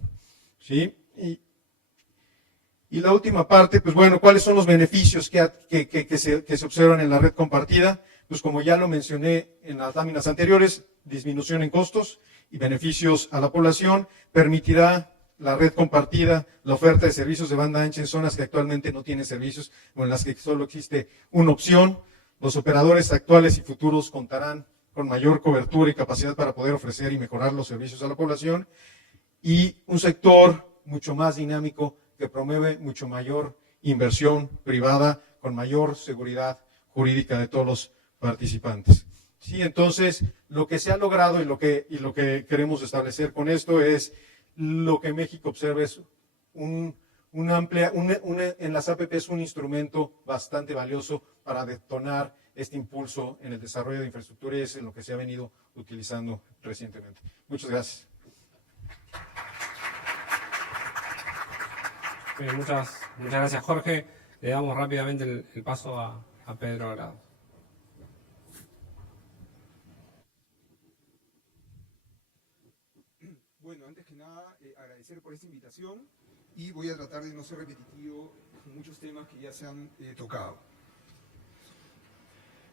¿Sí? Y la última parte, pues bueno, ¿cuáles son los beneficios que se observan en la red compartida? Pues como ya lo mencioné en las láminas anteriores, disminución en costos y beneficios a la población. Permitirá la red compartida la oferta de servicios de banda ancha en zonas que actualmente no tienen servicios o en las que solo existe una opción. Los operadores actuales y futuros contarán con mayor cobertura y capacidad para poder ofrecer y mejorar los servicios a la población. Y un sector mucho más dinámico que promueve mucho mayor inversión privada con mayor seguridad jurídica de todos los participantes. Sí, entonces, lo que se ha logrado y lo que queremos establecer con esto es lo que México observa es en las APP es un instrumento bastante valioso para detonar este impulso en el desarrollo de infraestructura y es en lo que se ha venido utilizando recientemente. Muchas gracias. Bien, muchas gracias, Jorge. Le damos rápidamente el paso a Pedro Agrado. Bueno, antes que nada, agradecer por esta invitación y voy a tratar de no ser repetitivo en muchos temas que ya se han tocado.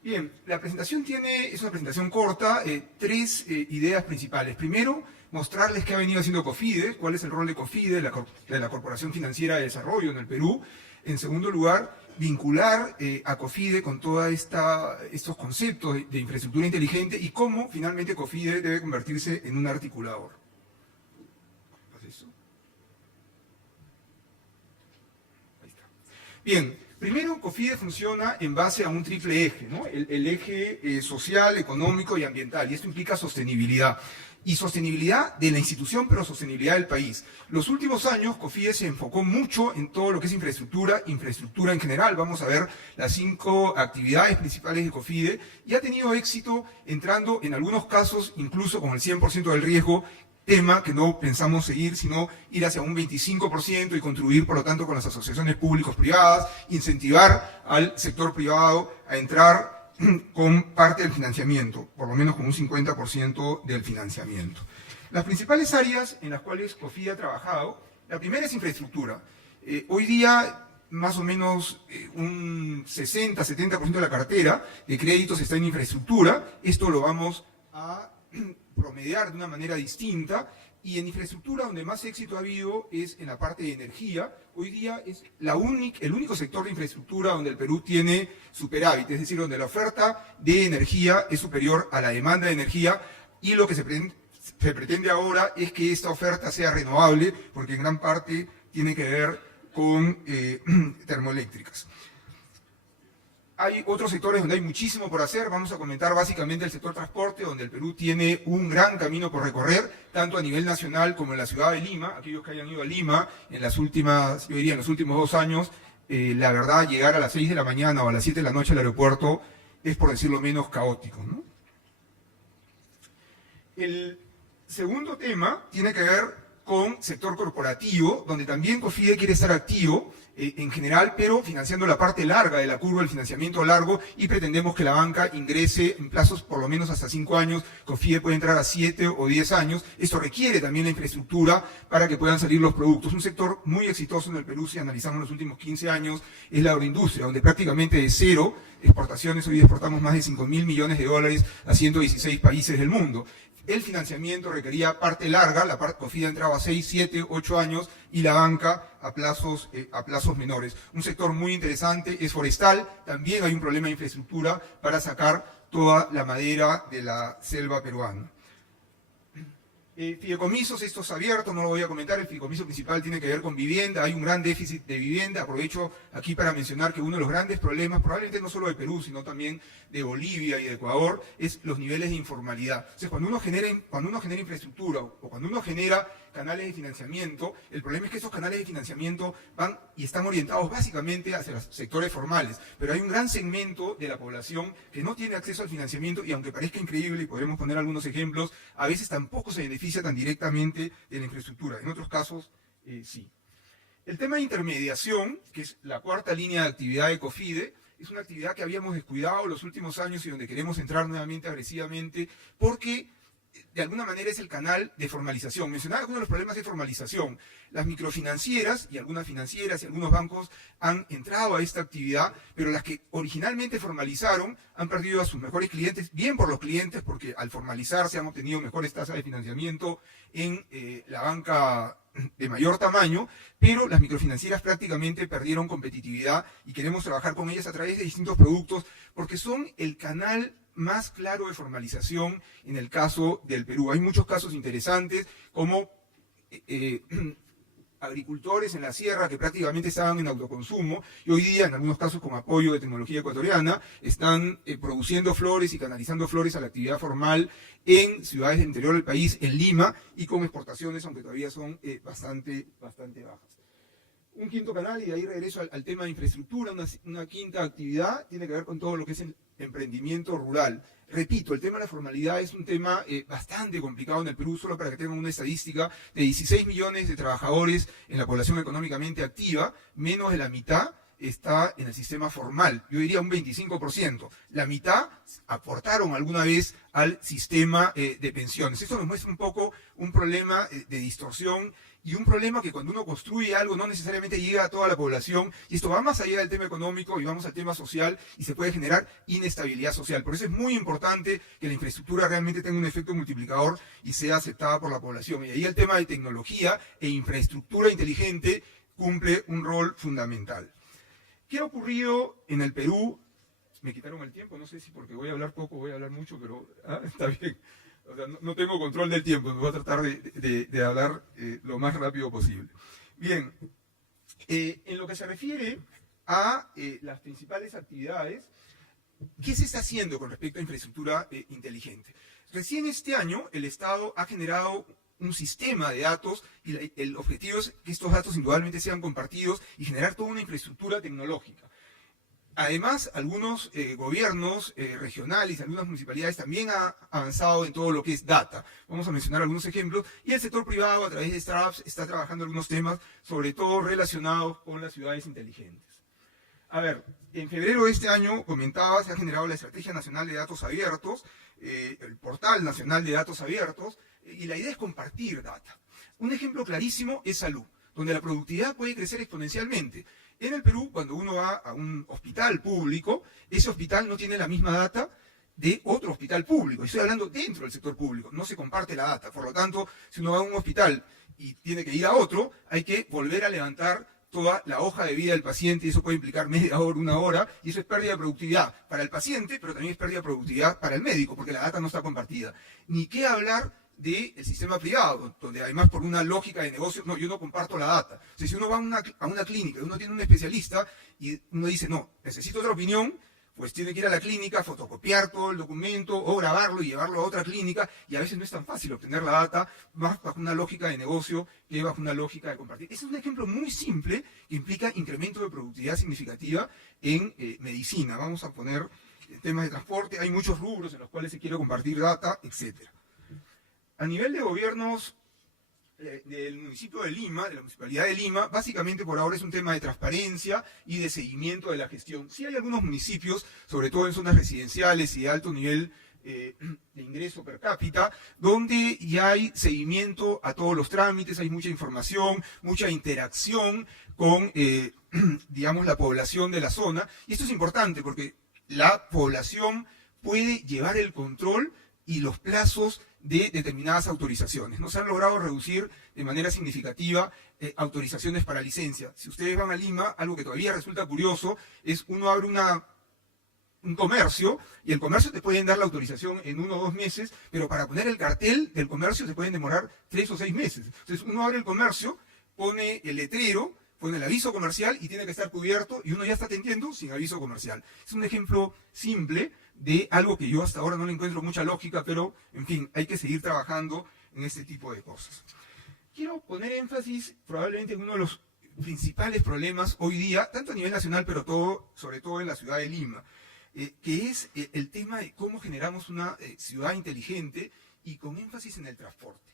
Bien, la presentación es una presentación corta, 3 ideas principales. Primero, mostrarles qué ha venido haciendo COFIDE, cuál es el rol de COFIDE, de la Corporación Financiera de Desarrollo en el Perú. En segundo lugar, vincular a COFIDE con todos estos conceptos de infraestructura inteligente y cómo finalmente COFIDE debe convertirse en un articulador. Ahí está. Bien, primero COFIDE funciona en base a un triple eje, ¿no? El eje social, económico y ambiental, y esto implica sostenibilidad. Y sostenibilidad de la institución, pero sostenibilidad del país. Los últimos años, COFIDE se enfocó mucho en todo lo que es infraestructura en general. Vamos a ver las 5 actividades principales de COFIDE, y ha tenido éxito entrando en algunos casos, incluso con el 100% del riesgo, tema que no pensamos seguir, sino ir hacia un 25% y contribuir, por lo tanto, con las asociaciones públicos-privadas, incentivar al sector privado a entrar con parte del financiamiento, por lo menos con un 50% del financiamiento. Las principales áreas en las cuales COFIDE ha trabajado, la primera es infraestructura. Hoy día, más o menos un 60-70% de la cartera de créditos está en infraestructura. Esto lo vamos a promediar de una manera distinta, y en infraestructura donde más éxito ha habido es en la parte de energía. Hoy día es el único sector de infraestructura donde el Perú tiene superávit, es decir, donde la oferta de energía es superior a la demanda de energía, y lo que se pretende ahora es que esta oferta sea renovable, porque en gran parte tiene que ver con termoeléctricas. Hay otros sectores donde hay muchísimo por hacer. Vamos a comentar básicamente el sector transporte, donde el Perú tiene un gran camino por recorrer, tanto a nivel nacional como en la ciudad de Lima. Aquellos que hayan ido a Lima en las últimas, yo diría en los últimos 2 años, la verdad, llegar a las 6 de la mañana o a las 7 de la noche al aeropuerto es, por decirlo menos, caótico, ¿no? El segundo tema tiene que ver con sector corporativo, donde también COFIDE quiere estar activo en general, pero financiando la parte larga de la curva, el financiamiento largo, y pretendemos que la banca ingrese en plazos por lo menos hasta 5 años. COFIDE puede entrar a 7 o 10 años. Esto requiere también la infraestructura para que puedan salir los productos. Un sector muy exitoso en el Perú, si analizamos los últimos 15 años, es la agroindustria, donde prácticamente de cero exportaciones, hoy exportamos más de 5.000 millones de dólares a 116 países del mundo. El financiamiento requería parte larga, la parte COFIDE entraba a 6, 7, 8 años y la banca a plazos menores. Un sector muy interesante es forestal, también hay un problema de infraestructura para sacar toda la madera de la selva peruana. Fideicomisos, esto es abierto, no lo voy a comentar. El fideicomiso principal tiene que ver con vivienda, hay un gran déficit de vivienda. Aprovecho aquí para mencionar que uno de los grandes problemas, probablemente no solo de Perú, sino también de Bolivia y de Ecuador, es los niveles de informalidad. Entonces, cuando uno genera infraestructura o cuando uno genera canales de financiamiento, el problema es que esos canales de financiamiento van y están orientados básicamente hacia los sectores formales, pero hay un gran segmento de la población que no tiene acceso al financiamiento y aunque parezca increíble, y podremos poner algunos ejemplos, a veces tampoco se beneficia tan directamente de la infraestructura, en otros casos sí. El tema de intermediación, que es la cuarta línea de actividad de COFIDE, es una actividad que habíamos descuidado los últimos años y donde queremos entrar nuevamente agresivamente porque de alguna manera es el canal de formalización. Mencionaba algunos de los problemas de formalización. Las microfinancieras y algunas financieras y algunos bancos han entrado a esta actividad, pero las que originalmente formalizaron han perdido a sus mejores clientes, bien por los clientes, porque al formalizarse han obtenido mejores tasas de financiamiento en la banca de mayor tamaño, pero las microfinancieras prácticamente perdieron competitividad y queremos trabajar con ellas a través de distintos productos, porque son el canal más claro de formalización en el caso del Perú. Hay muchos casos interesantes, como agricultores en la sierra que prácticamente estaban en autoconsumo y hoy día, en algunos casos con apoyo de tecnología ecuatoriana, están produciendo flores y canalizando flores a la actividad formal en ciudades del interior del país, en Lima, y con exportaciones, aunque todavía son bastante bajas. Un quinto canal, y de ahí regreso al tema de infraestructura, una quinta actividad, tiene que ver con todo lo que es el emprendimiento rural. Repito, el tema de la formalidad es un tema bastante complicado en el Perú, solo para que tengan una estadística, de 16 millones de trabajadores en la población económicamente activa, menos de la mitad está en el sistema formal, yo diría un 25%. La mitad aportaron alguna vez al sistema de pensiones. Esto nos muestra un poco un problema de distorsión y un problema que cuando uno construye algo no necesariamente llega a toda la población, y esto va más allá del tema económico y vamos al tema social y se puede generar inestabilidad social. Por eso es muy importante que la infraestructura realmente tenga un efecto multiplicador y sea aceptada por la población. Y ahí el tema de tecnología e infraestructura inteligente cumple un rol fundamental. ¿Qué ha ocurrido en el Perú? Me quitaron el tiempo, no sé si porque voy a hablar poco, voy a hablar mucho, pero está bien. O sea, no tengo control del tiempo, me voy a tratar de hablar lo más rápido posible. Bien, en lo que se refiere a las principales actividades, ¿qué se está haciendo con respecto a infraestructura inteligente? Recién este año el Estado ha generado un sistema de datos y el objetivo es que estos datos indudablemente sean compartidos y generar toda una infraestructura tecnológica. Además, algunos gobiernos regionales, algunas municipalidades también han avanzado en todo lo que es data. Vamos a mencionar algunos ejemplos. Y el sector privado, a través de startups, está trabajando algunos temas, sobre todo relacionados con las ciudades inteligentes. A ver, en febrero de este año, comentaba, se ha generado la Estrategia Nacional de Datos Abiertos, el Portal Nacional de Datos Abiertos, y la idea es compartir data. Un ejemplo clarísimo es salud, donde la productividad puede crecer exponencialmente. En el Perú, cuando uno va a un hospital público, ese hospital no tiene la misma data de otro hospital público. Estoy hablando dentro del sector público, no se comparte la data. Por lo tanto, si uno va a un hospital y tiene que ir a otro, hay que volver a levantar toda la hoja de vida del paciente, y eso puede implicar media hora, 1 hora, y eso es pérdida de productividad para el paciente, pero también es pérdida de productividad para el médico, porque la data no está compartida. Ni qué hablar del sistema privado, donde además por una lógica de negocio, no, yo no comparto la data. O sea, si uno va a una clínica y uno tiene un especialista y uno dice, no, necesito otra opinión, pues tiene que ir a la clínica, fotocopiar todo el documento o grabarlo y llevarlo a otra clínica, y a veces no es tan fácil obtener la data, más bajo una lógica de negocio que bajo una lógica de compartir. Ese es un ejemplo muy simple que implica incremento de productividad significativa en medicina. Vamos a poner temas de transporte, hay muchos rubros en los cuales se quiere compartir data, etc. A nivel de gobiernos del municipio de Lima, de la Municipalidad de Lima, básicamente por ahora es un tema de transparencia y de seguimiento de la gestión. Sí hay algunos municipios, sobre todo en zonas residenciales y de alto nivel de ingreso per cápita, donde ya hay seguimiento a todos los trámites, hay mucha información, mucha interacción con, digamos, la población de la zona. Y esto es importante porque la población puede llevar el control y los plazos de determinadas autorizaciones. ¿No? Se han logrado reducir de manera significativa autorizaciones para licencia. Si ustedes van a Lima, algo que todavía resulta curioso es uno abre un comercio y el comercio te pueden dar la autorización en 1 o 2 meses, pero para poner el cartel del comercio se pueden demorar 3 o 6 meses. Entonces uno abre el comercio, pone el letrero, pone el aviso comercial y tiene que estar cubierto y uno ya está atendiendo sin aviso comercial. Es un ejemplo simple de algo que yo hasta ahora no le encuentro mucha lógica, pero, en fin, hay que seguir trabajando en este tipo de cosas. Quiero poner énfasis probablemente en uno de los principales problemas hoy día, tanto a nivel nacional, pero sobre todo en la ciudad de Lima, que es el tema de cómo generamos una ciudad inteligente y con énfasis en el transporte.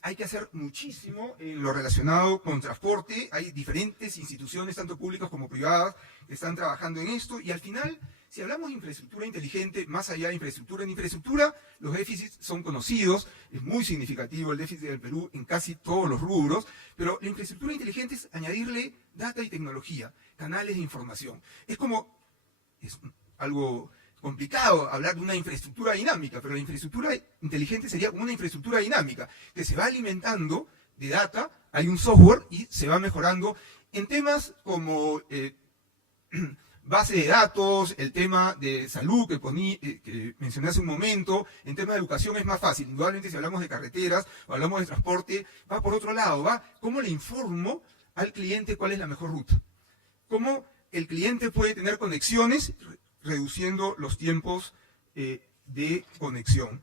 Hay que hacer muchísimo en lo relacionado con transporte, hay diferentes instituciones, tanto públicas como privadas, que están trabajando en esto, y al final, si hablamos de infraestructura inteligente, más allá de infraestructura, en infraestructura los déficits son conocidos, es muy significativo el déficit del Perú en casi todos los rubros, pero la infraestructura inteligente es añadirle data y tecnología, canales de información. Es algo complicado hablar de una infraestructura dinámica, pero la infraestructura inteligente sería como una infraestructura dinámica, que se va alimentando de data, hay un software y se va mejorando en temas como base de datos, el tema de salud que mencioné hace un momento, en tema de educación es más fácil, indudablemente si hablamos de carreteras o hablamos de transporte, va por otro lado, va cómo le informo al cliente cuál es la mejor ruta, cómo el cliente puede tener conexiones reduciendo los tiempos de conexión.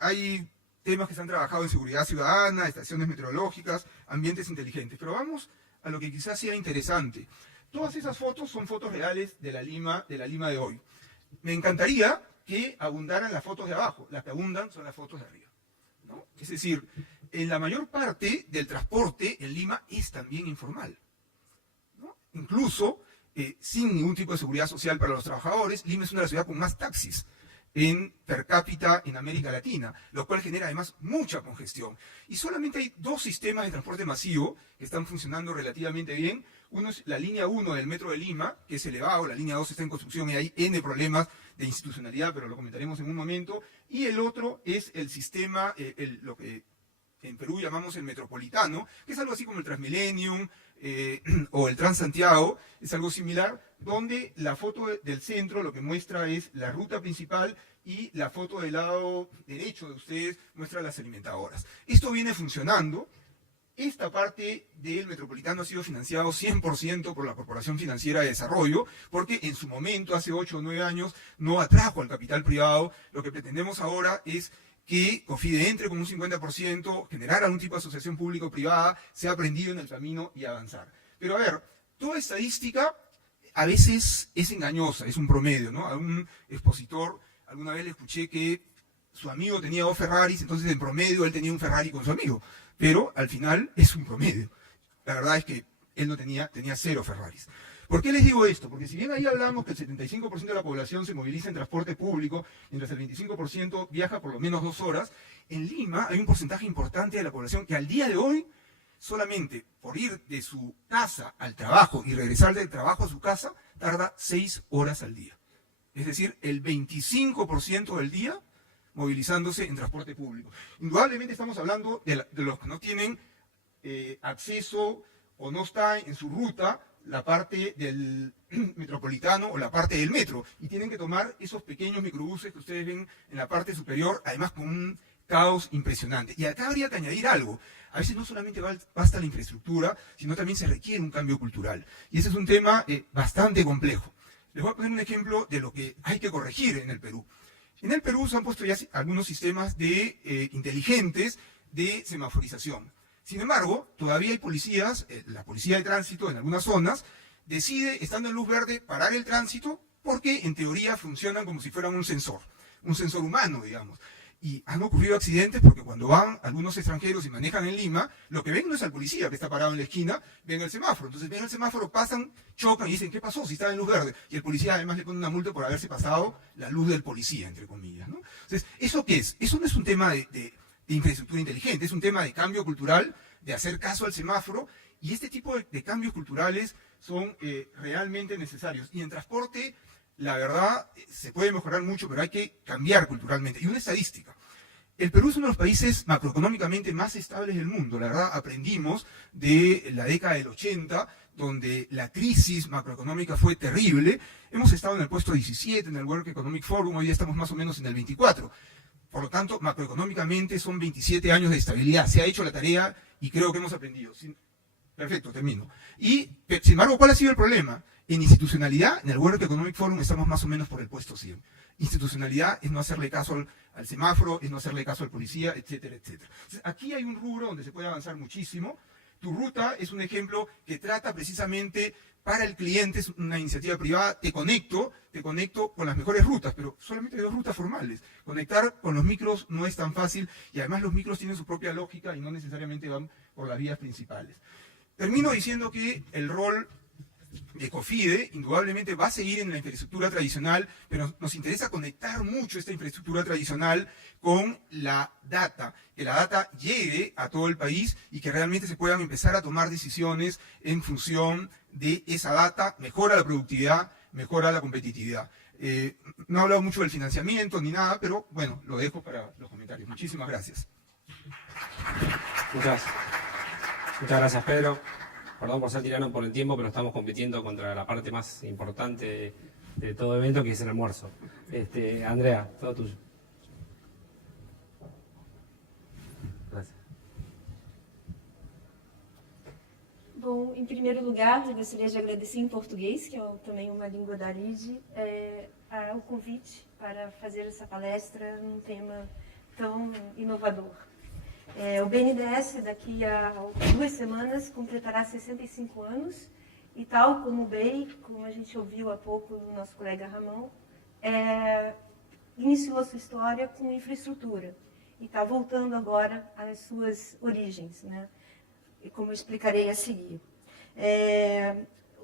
Hay temas que se han trabajado en seguridad ciudadana, estaciones meteorológicas, ambientes inteligentes. Pero vamos a lo que quizás sea interesante. Todas esas fotos son fotos reales de la Lima de hoy. Me encantaría que abundaran las fotos de abajo. Las que abundan son las fotos de arriba, ¿no? Es decir, en la mayor parte del transporte en Lima es también informal, ¿no? Incluso sin ningún tipo de seguridad social para los trabajadores, Lima es una de las ciudades con más taxis per cápita en América Latina, lo cual genera además mucha congestión. Y solamente hay 2 sistemas de transporte masivo que están funcionando relativamente bien. Uno es la línea 1 del metro de Lima, que es elevado, la línea 2 está en construcción y hay N problemas de institucionalidad, pero lo comentaremos en un momento. Y el otro es el sistema, lo que en Perú llamamos el metropolitano, que es algo así como el Transmillennium o el Transantiago, es algo similar, donde la foto del centro lo que muestra es la ruta principal y la foto del lado derecho de ustedes muestra las alimentadoras. Esto viene funcionando. Esta parte del metropolitano ha sido financiado 100% por la Corporación Financiera de Desarrollo, porque en su momento, hace 8 o 9 años, no atrajo al capital privado. Lo que pretendemos ahora es que COFIDE entre con un 50%, generar algún tipo de asociación público-privada, sea aprendido en el camino y avanzar. Pero a ver, toda estadística a veces es engañosa, es un promedio, ¿no? A un expositor alguna vez le escuché que su amigo tenía 2 Ferraris, entonces en promedio él tenía un Ferrari con su amigo, pero al final es un promedio. La verdad es que él no tenía 0 Ferraris. ¿Por qué les digo esto? Porque si bien ahí hablamos que el 75% de la población se moviliza en transporte público, mientras el 25% viaja por lo menos 2 horas, en Lima hay un porcentaje importante de la población que al día de hoy, solamente por ir de su casa al trabajo y regresar del trabajo a su casa, tarda 6 horas al día. Es decir, el 25% del día movilizándose en transporte público. Indudablemente estamos hablando de los que no tienen acceso o no está en su ruta la parte del metropolitano o la parte del metro, y tienen que tomar esos pequeños microbuses que ustedes ven en la parte superior, además con un caos impresionante. Y acá habría que añadir algo. A veces no solamente basta la infraestructura, sino también se requiere un cambio cultural. Y ese es un tema bastante complejo. Les voy a poner un ejemplo de lo que hay que corregir en el Perú. En el Perú se han puesto ya algunos sistemas inteligentes de semaforización. Sin embargo, todavía hay policías, la policía de tránsito en algunas zonas, decide, estando en luz verde, parar el tránsito porque en teoría funcionan como si fueran un sensor humano, digamos. Y han ocurrido accidentes porque cuando van algunos extranjeros y manejan en Lima, lo que ven no es al policía que está parado en la esquina, ven el semáforo. Entonces ven el semáforo, pasan, chocan y dicen, ¿qué pasó si estaba en luz verde? Y el policía además le pone una multa por haberse pasado la luz del policía, entre comillas, ¿no? Entonces, ¿eso qué es? Eso no es un tema de infraestructura inteligente, es un tema de cambio cultural, de hacer caso al semáforo, y este tipo de cambios culturales son realmente necesarios. Y en transporte, la verdad, se puede mejorar mucho, pero hay que cambiar culturalmente. Y una estadística. El Perú es uno de los países macroeconómicamente más estables del mundo. La verdad, aprendimos de la década del 80, donde la crisis macroeconómica fue terrible. Hemos estado en el puesto 17 en el World Economic Forum, hoy día estamos más o menos en el 24. Por lo tanto, macroeconómicamente son 27 años de estabilidad. Se ha hecho la tarea y creo que hemos aprendido. Perfecto, termino. Y, sin embargo, ¿cuál ha sido el problema? En institucionalidad, en el World Economic Forum estamos más o menos por el puesto 100. Institucionalidad es no hacerle caso al semáforo, es no hacerle caso al policía, etcétera, etcétera. Entonces, aquí hay un rubro donde se puede avanzar muchísimo. Tu ruta es un ejemplo que trata precisamente para el cliente, es una iniciativa privada, te conecto con las mejores rutas, pero solamente hay 2 rutas formales. Conectar con los micros no es tan fácil y además los micros tienen su propia lógica y no necesariamente van por las vías principales. Termino diciendo que el rol de COFIDE indudablemente va a seguir en la infraestructura tradicional, pero nos interesa conectar mucho esta infraestructura tradicional con la data, que la data llegue a todo el país y que realmente se puedan empezar a tomar decisiones en función de esa data, mejora la productividad, mejora la competitividad. No he hablado mucho del financiamiento ni nada, pero bueno, lo dejo para los comentarios. Muchísimas gracias. Muchas gracias, Pedro. Perdón por ser tirano por el tiempo, pero estamos compitiendo contra la parte más importante de todo evento, que es el almuerzo. Andrea, todo tuyo. Gracias. Bom, em primeiro lugar, eu gostaria de agradecer em português, que é também uma língua da LIDE, o convite para fazer essa palestra num tema tão inovador. O BNDES, daqui a 2 semanas, completará 65 anos, e tal como o BEI, como a gente ouviu há pouco do nosso colega Ramon, iniciou a sua história com infraestrutura, e está voltando agora às suas origens, né? E como eu explicarei a seguir.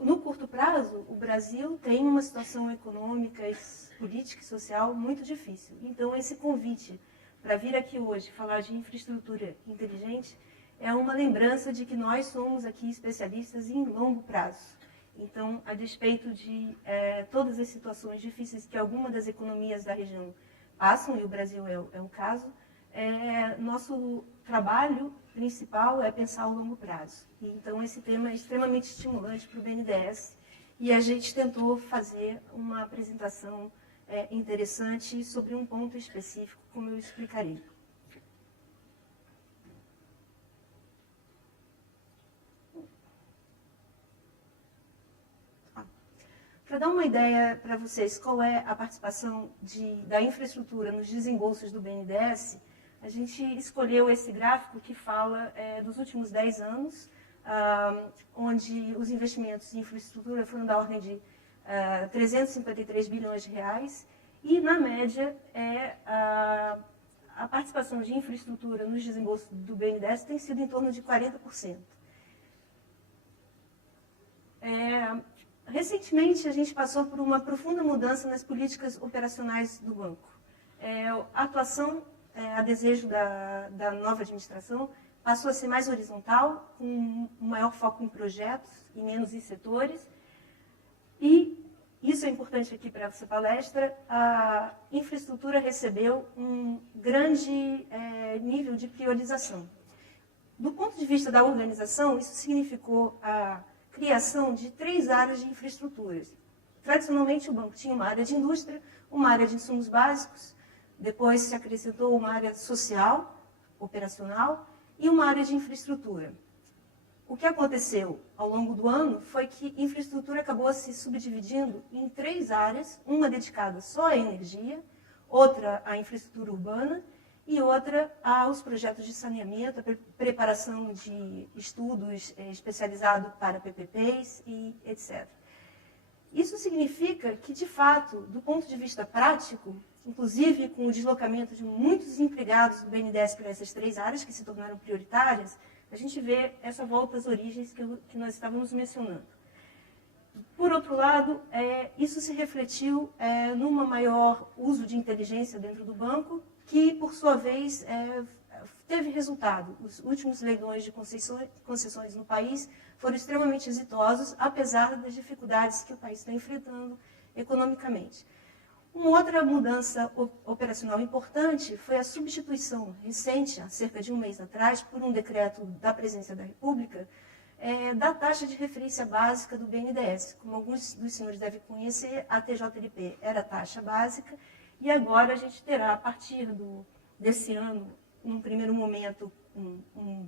No curto prazo, o Brasil tem uma situação econômica, política e social muito difícil. Então, esse convite para vir aqui hoje falar de infraestrutura inteligente é uma lembrança de que nós somos aqui especialistas em longo prazo. Então, a despeito de todas as situações difíceis que alguma das economias da região passam, e o Brasil é um caso, nosso trabalho principal é pensar o longo prazo. E, então, esse tema é extremamente estimulante para o BNDES e a gente tentou fazer uma apresentação interessante sobre um ponto específico, como eu explicarei. Para dar uma ideia para vocês qual é a participação da infraestrutura nos desembolsos do BNDES, a gente escolheu esse gráfico que fala dos últimos 10 anos, onde os investimentos em infraestrutura foram da ordem de 353 bilhões de reais, e, na média, a participação de infraestrutura nos desembolsos do BNDES tem sido em torno de 40%. Recentemente, a gente passou por uma profunda mudança nas políticas operacionais do banco. A atuação, a desejo da nova administração, passou a ser mais horizontal, com um maior foco em projetos e menos em setores. E isso é importante aqui para essa palestra, a infraestrutura recebeu um grande nível de priorização. Do ponto de vista da organização, isso significou a criação de 3 áreas de infraestruturas. Tradicionalmente, o banco tinha uma área de indústria, uma área de insumos básicos, depois se acrescentou uma área social, operacional, e uma área de infraestrutura. O que aconteceu ao longo do ano foi que infraestrutura acabou se subdividindo em 3 áreas, uma dedicada só à energia, outra à infraestrutura urbana e outra aos projetos de saneamento, a preparação de estudos especializados para PPPs e etc. Isso significa que, de fato, do ponto de vista prático, inclusive com o deslocamento de muitos empregados do BNDES para essas 3 áreas que se tornaram prioritárias, a gente vê essa volta às origens que nós estávamos mencionando. Por outro lado, isso se refletiu num maior uso de inteligência dentro do banco, que, por sua vez, teve resultado. Os últimos leilões de concessões no país foram extremamente exitosos, apesar das dificuldades que o país está enfrentando economicamente. Uma outra mudança operacional importante foi a substituição recente, há cerca de um mês atrás, por um decreto da Presidência da República, da taxa de referência básica do BNDES. Como alguns dos senhores devem conhecer, a TJLP era a taxa básica, e agora a gente terá, a partir desse ano, num primeiro momento,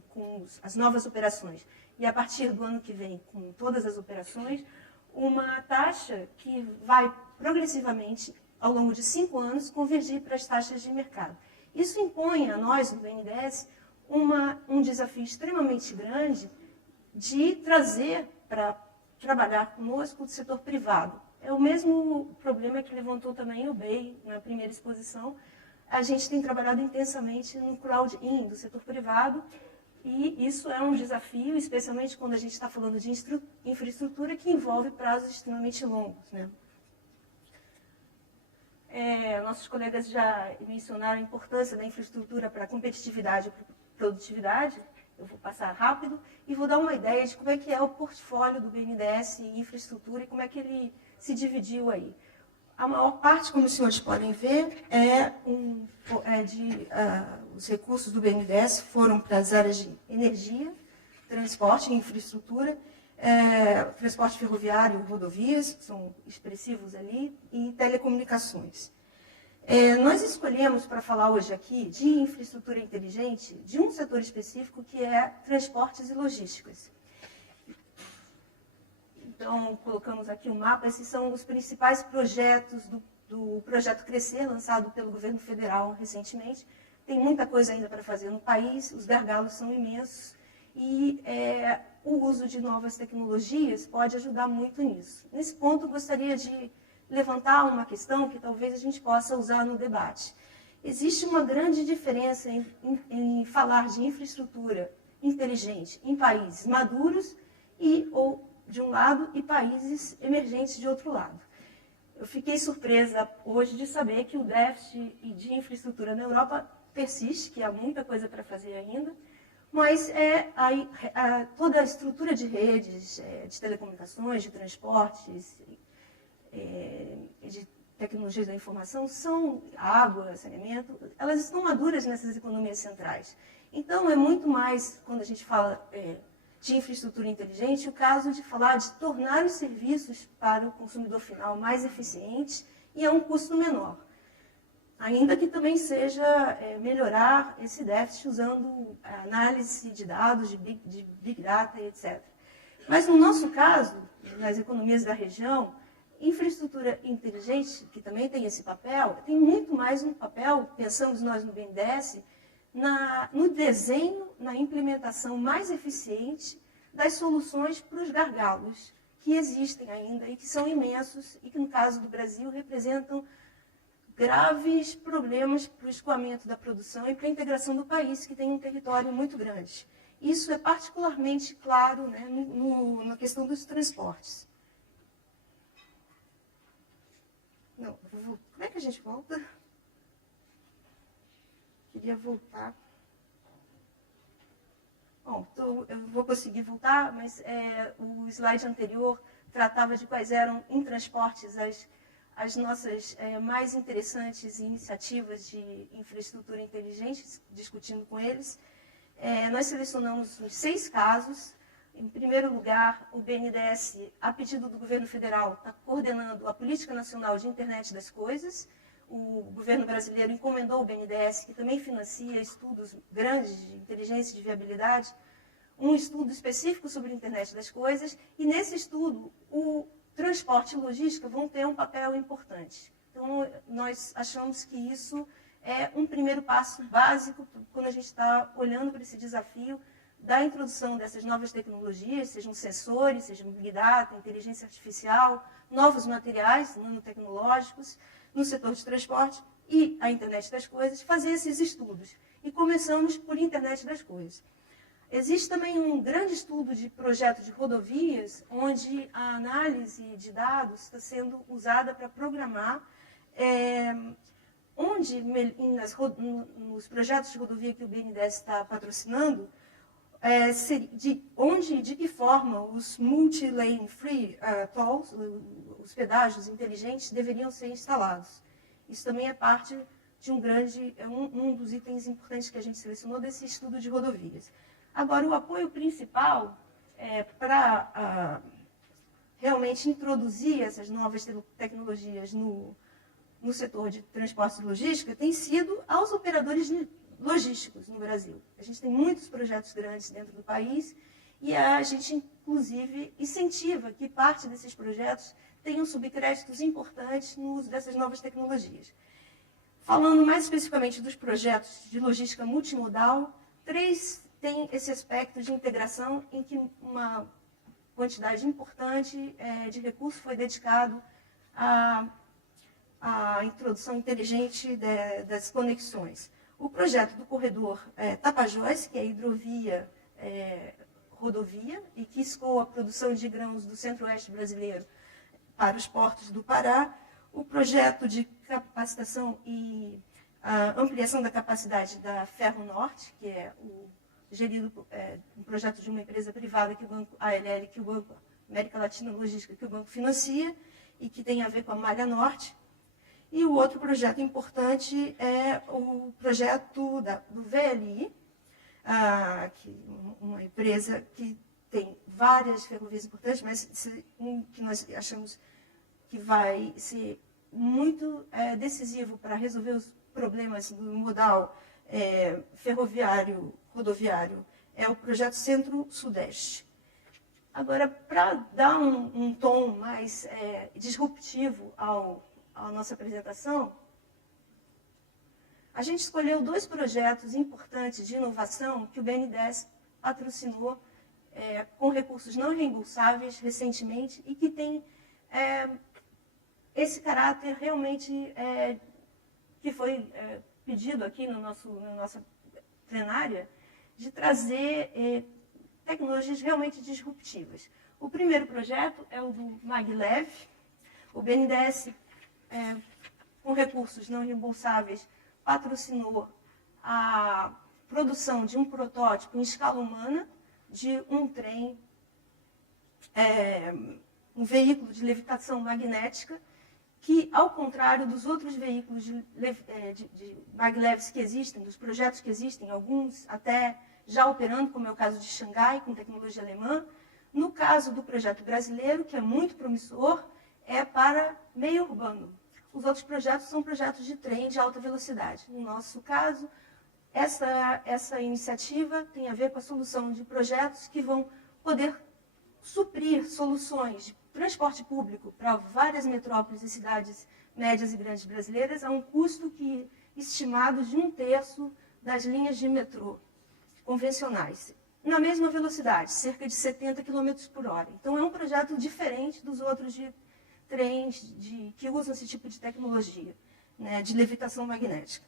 com as novas operações, e a partir do ano que vem, com todas as operações, uma taxa que vai progressivamente, ao longo de 5 anos, convergir para as taxas de mercado. Isso impõe a nós, no BNDES, um desafio extremamente grande de trazer para trabalhar conosco o setor privado. É o mesmo problema que levantou também o BEI na primeira exposição. A gente tem trabalhado intensamente no crowd-in do setor privado, e isso é um desafio, especialmente quando a gente está falando de infraestrutura que envolve prazos extremamente longos, né? Nossos colegas já mencionaram a importância da infraestrutura para a competitividade e produtividade. Eu vou passar rápido e vou dar uma ideia de como é que é o portfólio do BNDES em infraestrutura e como é que ele se dividiu aí. A maior parte, como os senhores podem ver, os recursos do BNDES foram para as áreas de energia, transporte e infraestrutura, transporte ferroviário, rodovias, que são expressivos ali, e telecomunicações. Nós escolhemos para falar hoje aqui de infraestrutura inteligente de um setor específico que é transportes e logísticas. Então, colocamos aqui um mapa, esses são os principais projetos do Projeto Crescer, lançado pelo governo federal recentemente. Tem muita coisa ainda para fazer no país, os gargalos são imensos e o uso de novas tecnologias pode ajudar muito nisso. Nesse ponto, gostaria de levantar uma questão que talvez a gente possa usar no debate. Existe uma grande diferença em falar de infraestrutura inteligente em países maduros de um lado e países emergentes de outro lado. Eu fiquei surpresa hoje de saber que o déficit de infraestrutura na Europa persiste, que há muita coisa para fazer ainda, mas toda a estrutura de redes, de telecomunicações, de transportes, de tecnologias da informação, água, saneamento, elas estão maduras nessas economias centrais. Então, é muito mais, quando a gente fala de infraestrutura inteligente, o caso de falar de tornar os serviços para o consumidor final mais eficientes e a um custo menor. Ainda que também seja melhorar esse déficit usando análise de dados, de Big Data e etc. Mas, no nosso caso, nas economias da região, infraestrutura inteligente, que também tem esse papel, tem muito mais um papel, pensamos nós no BNDES, no desenho, na implementação mais eficiente das soluções para os gargalos que existem ainda e que são imensos e que, no caso do Brasil, representam graves problemas para o escoamento da produção e para a integração do país, que tem um território muito grande. Isso é particularmente claro, né, na questão dos transportes. Não, como é que a gente volta? Queria voltar. Bom, eu vou conseguir voltar, mas o slide anterior tratava de quais eram, em transportes, as nossas mais interessantes iniciativas de infraestrutura inteligente, discutindo com eles. Nós selecionamos os 6 casos. Em primeiro lugar, o BNDES, a pedido do governo federal, está coordenando a Política Nacional de Internet das Coisas. O governo brasileiro encomendou ao BNDES, que também financia estudos grandes de inteligência e de viabilidade, um estudo específico sobre a internet das coisas, e nesse estudo o transporte e logística vão ter um papel importante. Então, nós achamos que isso é um primeiro passo básico quando a gente está olhando para esse desafio da introdução dessas novas tecnologias, sejam sensores, sejam Big Data, inteligência artificial, novos materiais nanotecnológicos no setor de transporte e a internet das coisas, fazer esses estudos. E começamos por internet das coisas. Existe também um grande estudo de projeto de rodovias, onde a análise de dados está sendo usada para programar, onde nos projetos de rodovia que o BNDES está patrocinando, de que forma os multi-lane free tolls, os pedágios inteligentes, deveriam ser instalados. Isso também é parte de um dos itens importantes que a gente selecionou desse estudo de rodovias. Agora, o apoio principal para realmente introduzir essas novas tecnologias no setor de transporte e logística tem sido aos operadores logísticos no Brasil. A gente tem muitos projetos grandes dentro do país e a gente, inclusive, incentiva que parte desses projetos tenham subcréditos importantes no uso dessas novas tecnologias. Falando mais especificamente dos projetos de logística multimodal, 3 tem esse aspecto de integração em que uma quantidade importante de recursos foi dedicado à introdução inteligente das conexões. O projeto do corredor Tapajós, que é a hidrovia rodovia e que escoa a produção de grãos do centro-oeste brasileiro para os portos do Pará, o projeto de capacitação e ampliação da capacidade da Ferro Norte, que é gerido um projeto de uma empresa privada, que o Banco ALL, que o Banco América Latina Logística, que o banco financia e que tem a ver com a Malha Norte. E o outro projeto importante é o projeto do VLI, uma empresa que tem várias ferrovias importantes, mas um que nós achamos que vai ser muito decisivo para resolver os problemas do modal ferroviário, rodoviário, é o projeto Centro-Sudeste. Agora, para dar um tom mais disruptivo à nossa apresentação, a gente escolheu 2 projetos importantes de inovação que o BNDES patrocinou com recursos não reembolsáveis recentemente e que tem esse caráter realmente que foi pedido aqui na nossa plenária, de trazer tecnologias realmente disruptivas. O primeiro projeto é o do Maglev. O BNDES, com recursos não reembolsáveis, patrocinou a produção de um protótipo em escala humana de um trem, um veículo de levitação magnética, que, ao contrário dos outros veículos de maglevs que existem, dos projetos que existem, alguns até já operando, como é o caso de Xangai, com tecnologia alemã, no caso do projeto brasileiro, que é muito promissor, é para meio urbano. Os outros projetos são projetos de trem de alta velocidade. No nosso caso, essa iniciativa tem a ver com a solução de projetos que vão poder suprir soluções de transporte público para várias metrópoles e cidades médias e grandes brasileiras a um custo estimado de 1/3 das linhas de metrô convencionais, na mesma velocidade, cerca de 70 km por hora. Então, é um projeto diferente dos outros de trens que usam esse tipo de tecnologia, né, de levitação magnética.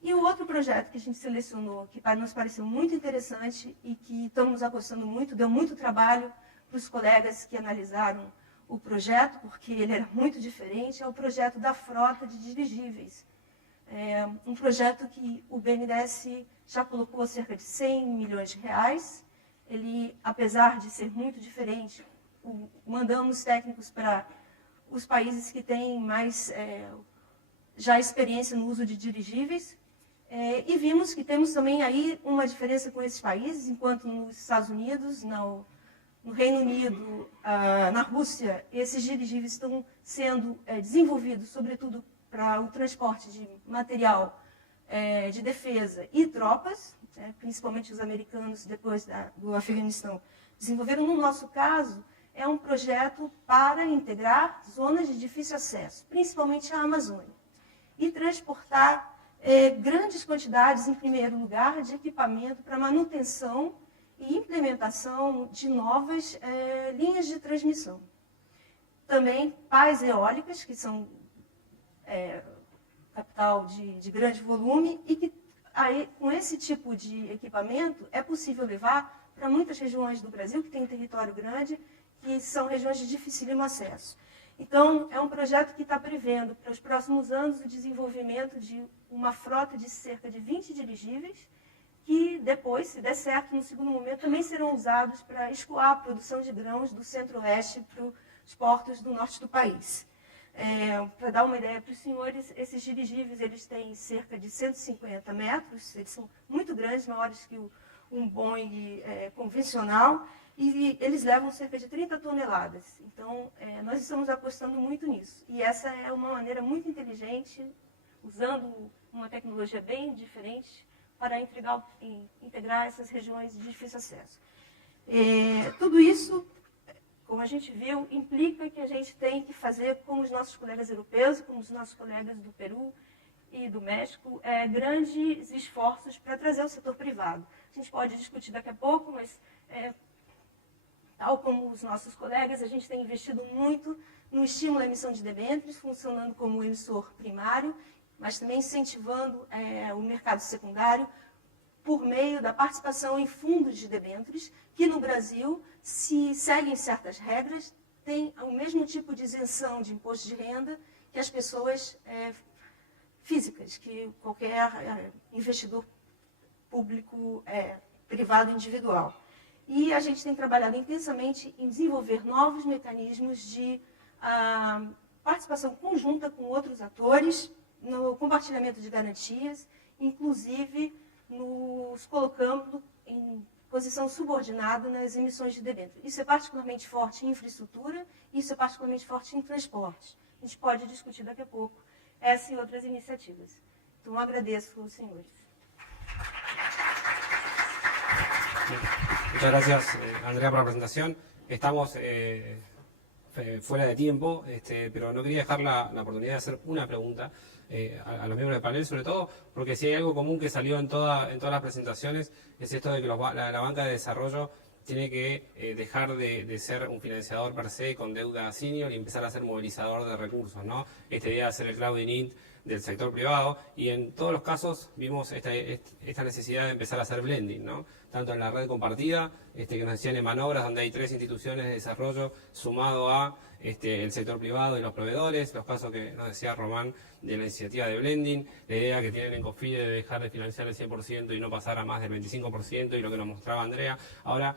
E o outro projeto que a gente selecionou, que nos pareceu muito interessante e que estamos apostando muito, deu muito trabalho para os colegas que analisaram o projeto, porque ele era muito diferente, é o projeto da frota de dirigíveis. É um projeto que o BNDES já colocou cerca de 100 milhões de reais. Ele, apesar de ser muito diferente, mandamos técnicos para os países que têm mais já experiência no uso de dirigíveis. E vimos que temos também aí uma diferença com esses países, enquanto nos Estados Unidos, no Reino Unido, na Rússia, esses dirigíveis estão sendo desenvolvidos, sobretudo para o transporte de material de defesa e tropas, principalmente os americanos, depois do Afeganistão, desenvolveram. No nosso caso, é um projeto para integrar zonas de difícil acesso, principalmente a Amazônia, e transportar grandes quantidades, em primeiro lugar, de equipamento para manutenção e implementação de novas linhas de transmissão. Também pás eólicas, que são capital de grande volume, e que aí, com esse tipo de equipamento é possível levar para muitas regiões do Brasil, que tem um território grande, que são regiões de dificílimo acesso. Então, é um projeto que está prevendo para os próximos anos o desenvolvimento de uma frota de cerca de 20 dirigíveis, que depois, se der certo, no segundo momento, também serão usados para escoar a produção de grãos do centro-oeste para os portos do norte do país. Para dar uma ideia para os senhores, esses dirigíveis eles têm cerca de 150 metros, eles são muito grandes, maiores que um Boeing convencional, e eles levam cerca de 30 toneladas. Então, nós estamos apostando muito nisso. E essa é uma maneira muito inteligente, usando uma tecnologia bem diferente, para integrar essas regiões de difícil acesso. Tudo isso, como a gente viu, implica que a gente tem que fazer, como os nossos colegas europeus, como os nossos colegas do Peru e do México, grandes esforços para trazer o setor privado. A gente pode discutir daqui a pouco, mas, tal como os nossos colegas, a gente tem investido muito no estímulo à emissão de debêntures, funcionando como emissor primário, mas também incentivando o mercado secundário por meio da participação em fundos de debêntures, que no Brasil, se seguem certas regras, tem o mesmo tipo de isenção de imposto de renda que as pessoas físicas, que qualquer investidor público privado individual. E a gente tem trabalhado intensamente em desenvolver novos mecanismos de participação conjunta com outros atores, no compartilhamento de garantias, inclusive nos colocando em posição subordinada nas emissões de debêntures. Isso é particularmente forte em infraestrutura, isso é particularmente forte em transporte. A gente pode discutir daqui a pouco essa e outras iniciativas. Então, agradeço aos senhores. Muchas gracias, Andrea, por la presentación. Estamos fuera de tiempo, pero no quería dejar la oportunidad de hacer una pregunta a los miembros del panel, sobre todo porque si hay algo común que salió en todas las presentaciones, es esto de que la banca de desarrollo tiene que dejar de ser un financiador per se con deuda senior y empezar a ser movilizador de recursos, ¿no? Esta idea de hacer el crowding in del sector privado, y en todos los casos vimos esta necesidad de empezar a hacer blending, ¿no? Tanto en la red compartida, que nos decían en Manobras, donde hay 3 instituciones de desarrollo, sumado a el sector privado y los proveedores, los casos que nos decía Román de la iniciativa de blending, la idea que tienen en COFIDE de dejar de financiar el 100% y no pasar a más del 25%, y lo que nos mostraba Andrea. Ahora,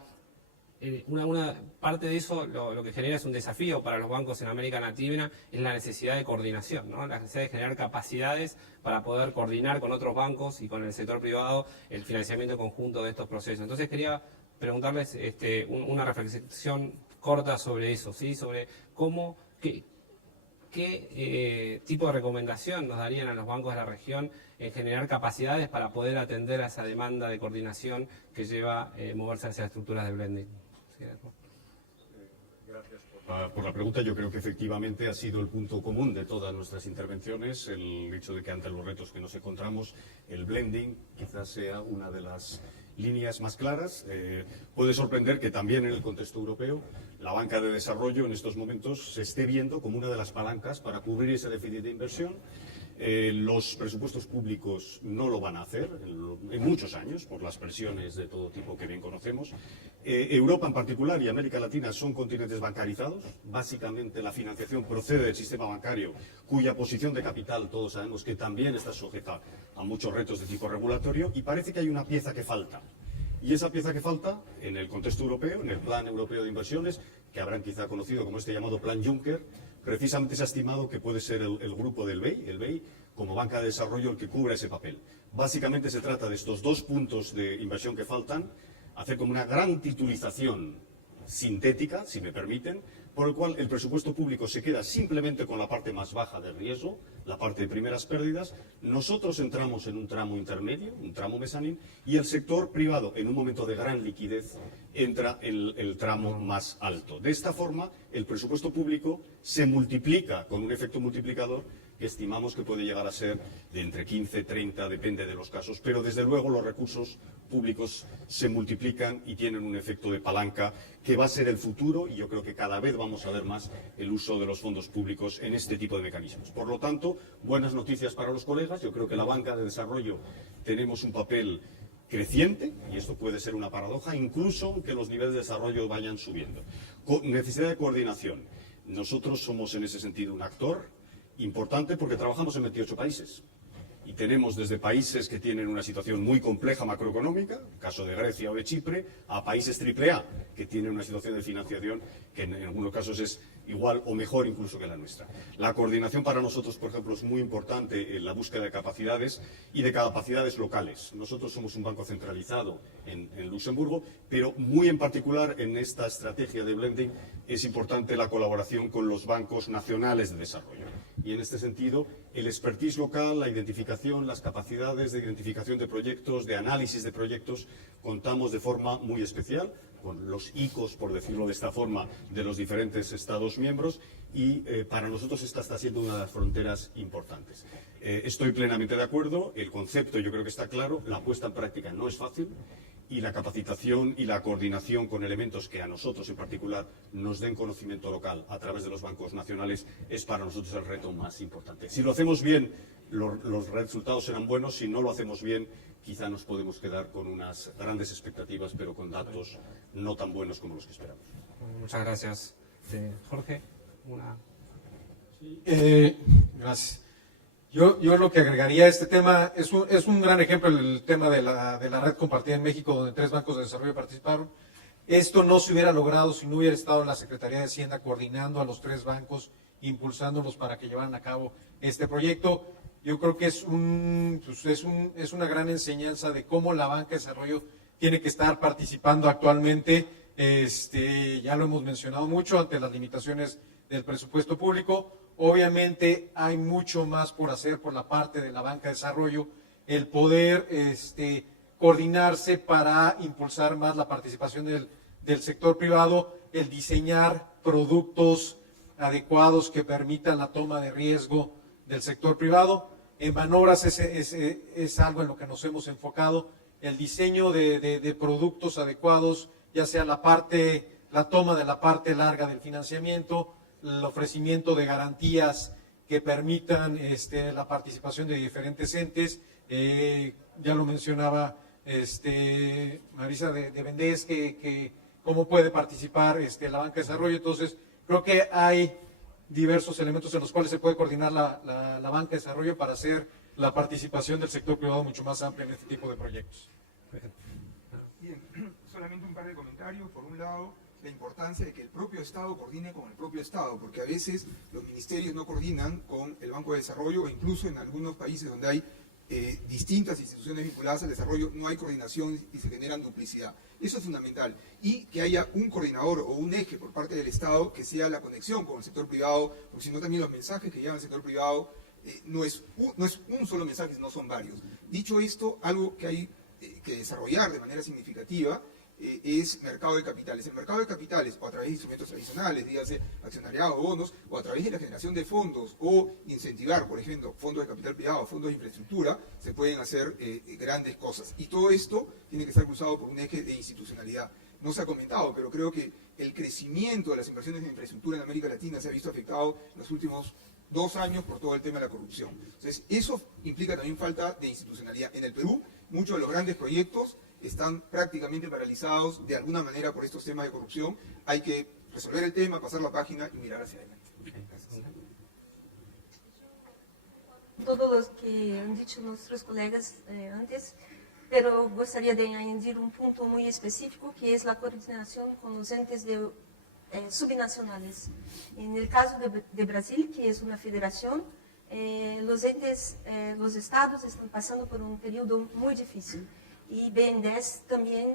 una parte de eso lo que genera es un desafío para los bancos en América Latina, es la necesidad de coordinación, ¿no? La necesidad de generar capacidades para poder coordinar con otros bancos y con el sector privado el financiamiento conjunto de estos procesos. Entonces quería preguntarles una reflexión corta sobre eso, ¿sí? Sobre qué tipo de recomendación nos darían a los bancos de la región en generar capacidades para poder atender a esa demanda de coordinación que lleva moverse hacia estructuras de blending. Gracias por la pregunta. Yo creo que efectivamente ha sido el punto común de todas nuestras intervenciones, el hecho de que ante los retos que nos encontramos, el blending quizás sea una de las líneas más claras. Puede sorprender que también en el contexto europeo la banca de desarrollo en estos momentos se esté viendo como una de las palancas para cubrir ese déficit de inversión. Los presupuestos públicos no lo van a hacer en muchos años por las presiones de todo tipo que bien conocemos. Europa en particular y América Latina son continentes bancarizados. Básicamente la financiación procede del sistema bancario, cuya posición de capital todos sabemos que también está sujeta a muchos retos de tipo regulatorio, y parece que hay una pieza que falta. Y esa pieza que falta en el contexto europeo, en el Plan Europeo de Inversiones, que habrán quizá conocido como este llamado Plan Juncker, precisamente se ha estimado que puede ser el grupo del BEI, el BEI como banca de desarrollo, el que cubra ese papel. Básicamente se trata de estos 2 puntos de inversión que faltan, hacer como una gran titulización sintética, si me permiten, por el cual el presupuesto público se queda simplemente con la parte más baja del riesgo, la parte de primeras pérdidas. Nosotros entramos en un tramo intermedio, un tramo mezanín, y el sector privado, en un momento de gran liquidez, entra en el tramo más alto. De esta forma, el presupuesto público se multiplica con un efecto multiplicador que estimamos que puede llegar a ser de entre 15, 30, depende de los casos, pero desde luego los recursos públicos se multiplican y tienen un efecto de palanca que va a ser el futuro, y yo creo que cada vez vamos a ver más el uso de los fondos públicos en este tipo de mecanismos. Por lo tanto, buenas noticias para los colegas. Yo creo que la banca de desarrollo tenemos un papel creciente, y esto puede ser una paradoja, incluso que los niveles de desarrollo vayan subiendo. Necesidad de coordinación. Nosotros somos en ese sentido un actor importante porque trabajamos en 28 países y tenemos desde países que tienen una situación muy compleja macroeconómica, caso de Grecia o de Chipre, a países AAA que tienen una situación de financiación que en algunos casos es igual o mejor incluso que la nuestra. La coordinación para nosotros, por ejemplo, es muy importante en la búsqueda de capacidades y de capacidades locales. Nosotros somos un banco centralizado en Luxemburgo, pero muy en particular en esta estrategia de blending es importante la colaboración con los bancos nacionales de desarrollo. Y en este sentido, el expertise local, la identificación, las capacidades de identificación de proyectos, de análisis de proyectos, contamos de forma muy especial con los ICOs, por decirlo de esta forma, de los diferentes Estados miembros, y para nosotros esta está siendo una de las fronteras importantes. Estoy plenamente de acuerdo, el concepto yo creo que está claro, la puesta en práctica no es fácil, y la capacitación y la coordinación con elementos que a nosotros en particular nos den conocimiento local a través de los bancos nacionales es para nosotros el reto más importante. Si lo hacemos bien, los resultados serán buenos. Si no lo hacemos bien, quizá nos podemos quedar con unas grandes expectativas, pero con datos no tan buenos como los que esperamos. Muchas gracias. Jorge, Gracias. Yo lo que agregaría a este tema es un gran ejemplo el tema de la red compartida en México, donde 3 bancos de desarrollo participaron. Esto no se hubiera logrado si no hubiera estado la Secretaría de Hacienda coordinando a los 3 bancos, impulsándolos para que llevaran a cabo este proyecto. Yo creo que es una gran enseñanza de cómo la banca de desarrollo tiene que estar participando actualmente. Ya lo hemos mencionado mucho ante las limitaciones del presupuesto público. Obviamente hay mucho más por hacer por la parte de la banca de desarrollo, el poder coordinarse para impulsar más la participación del sector privado, el diseñar productos adecuados que permitan la toma de riesgo del sector privado. En Banobras es algo en lo que nos hemos enfocado, el diseño de productos adecuados, ya sea la toma de la parte larga del financiamiento, el ofrecimiento de garantías que permitan la participación de diferentes entes. Ya lo mencionaba Marisa de Vendés, que cómo puede participar la banca de desarrollo. Entonces, creo que hay diversos elementos en los cuales se puede coordinar la banca de desarrollo para hacer la participación del sector privado mucho más amplia en este tipo de proyectos. Bien, solamente un par de comentarios. Por un lado, la importancia de que el propio Estado coordine con el propio Estado, porque a veces los ministerios no coordinan con el Banco de Desarrollo, o incluso en algunos países donde hay distintas instituciones vinculadas al desarrollo, no hay coordinación y se generan duplicidad. Eso es fundamental. Y que haya un coordinador o un eje por parte del Estado que sea la conexión con el sector privado, porque si no también los mensajes que llevan al sector privado no es un solo mensaje, no son varios. Dicho esto, algo que hay que desarrollar de manera significativa es mercado de capitales. El mercado de capitales, o a través de instrumentos tradicionales, dígase accionariado o bonos, o a través de la generación de fondos, o incentivar, por ejemplo, fondos de capital privado, fondos de infraestructura, se pueden hacer grandes cosas. Y todo esto tiene que estar cruzado por un eje de institucionalidad. No se ha comentado, pero creo que el crecimiento de las inversiones en infraestructura en América Latina se ha visto afectado en los últimos 2 años por todo el tema de la corrupción. Entonces, eso implica también falta de institucionalidad. En el Perú, muchos de los grandes proyectos están prácticamente paralizados de alguna manera por estos temas de corrupción. Hay que resolver el tema, pasar la página y mirar hacia adelante. Gracias. Todos los que han dicho nuestros colegas antes, pero gostaria de añadir un punto muy específico, que es la coordinación con los entes subnacionales. En el caso de Brasil, que es una federación, los estados están pasando por un periodo muy difícil. y BNDES también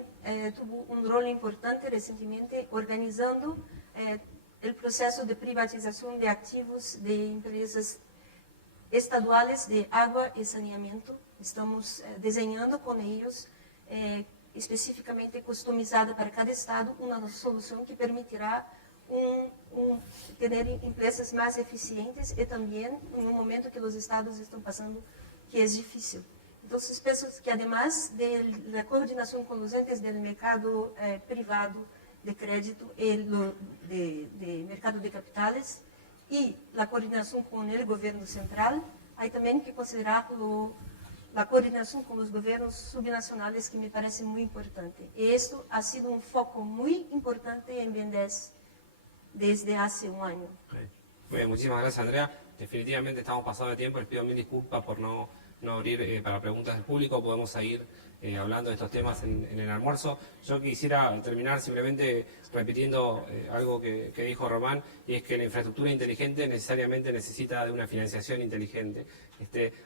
tuvo un rol importante recientemente organizando el proceso de privatización de activos de empresas estaduales de agua y saneamiento. Estamos diseñando con ellos específicamente customizada para cada estado una solución que permitirá tener empresas más eficientes y también en un momento que los estados están pasando que es difícil. Entonces, pienso que además de la coordinación con los entes del mercado privado de crédito y de mercado de capitales y la coordinación con el gobierno central, hay también que considerar la coordinación con los gobiernos subnacionales, que me parece muy importante. Y esto ha sido un foco muy importante en BNDES desde hace un año. Muy bien, muchísimas gracias, Andrea. Definitivamente estamos pasados de tiempo. Les pido mil disculpas por no abrir para preguntas del público. Podemos seguir hablando de estos temas en el almuerzo. Yo quisiera terminar simplemente repitiendo algo que dijo Román, y es que la infraestructura inteligente necesariamente necesita de una financiación inteligente.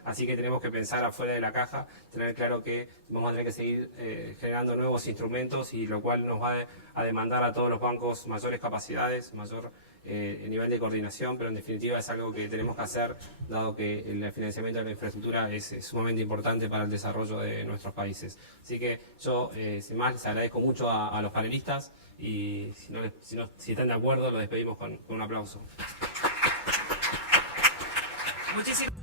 Así que tenemos que pensar afuera de la caja, tener claro que vamos a tener que seguir generando nuevos instrumentos, y lo cual nos va a demandar a todos los bancos mayores capacidades, mayor nivel de coordinación, pero en definitiva es algo que tenemos que hacer, dado que el financiamiento de la infraestructura es sumamente importante para el desarrollo de nuestros países. Así que yo, sin más, les agradezco mucho a los panelistas, y si están de acuerdo, los despedimos con un aplauso. Muchísimas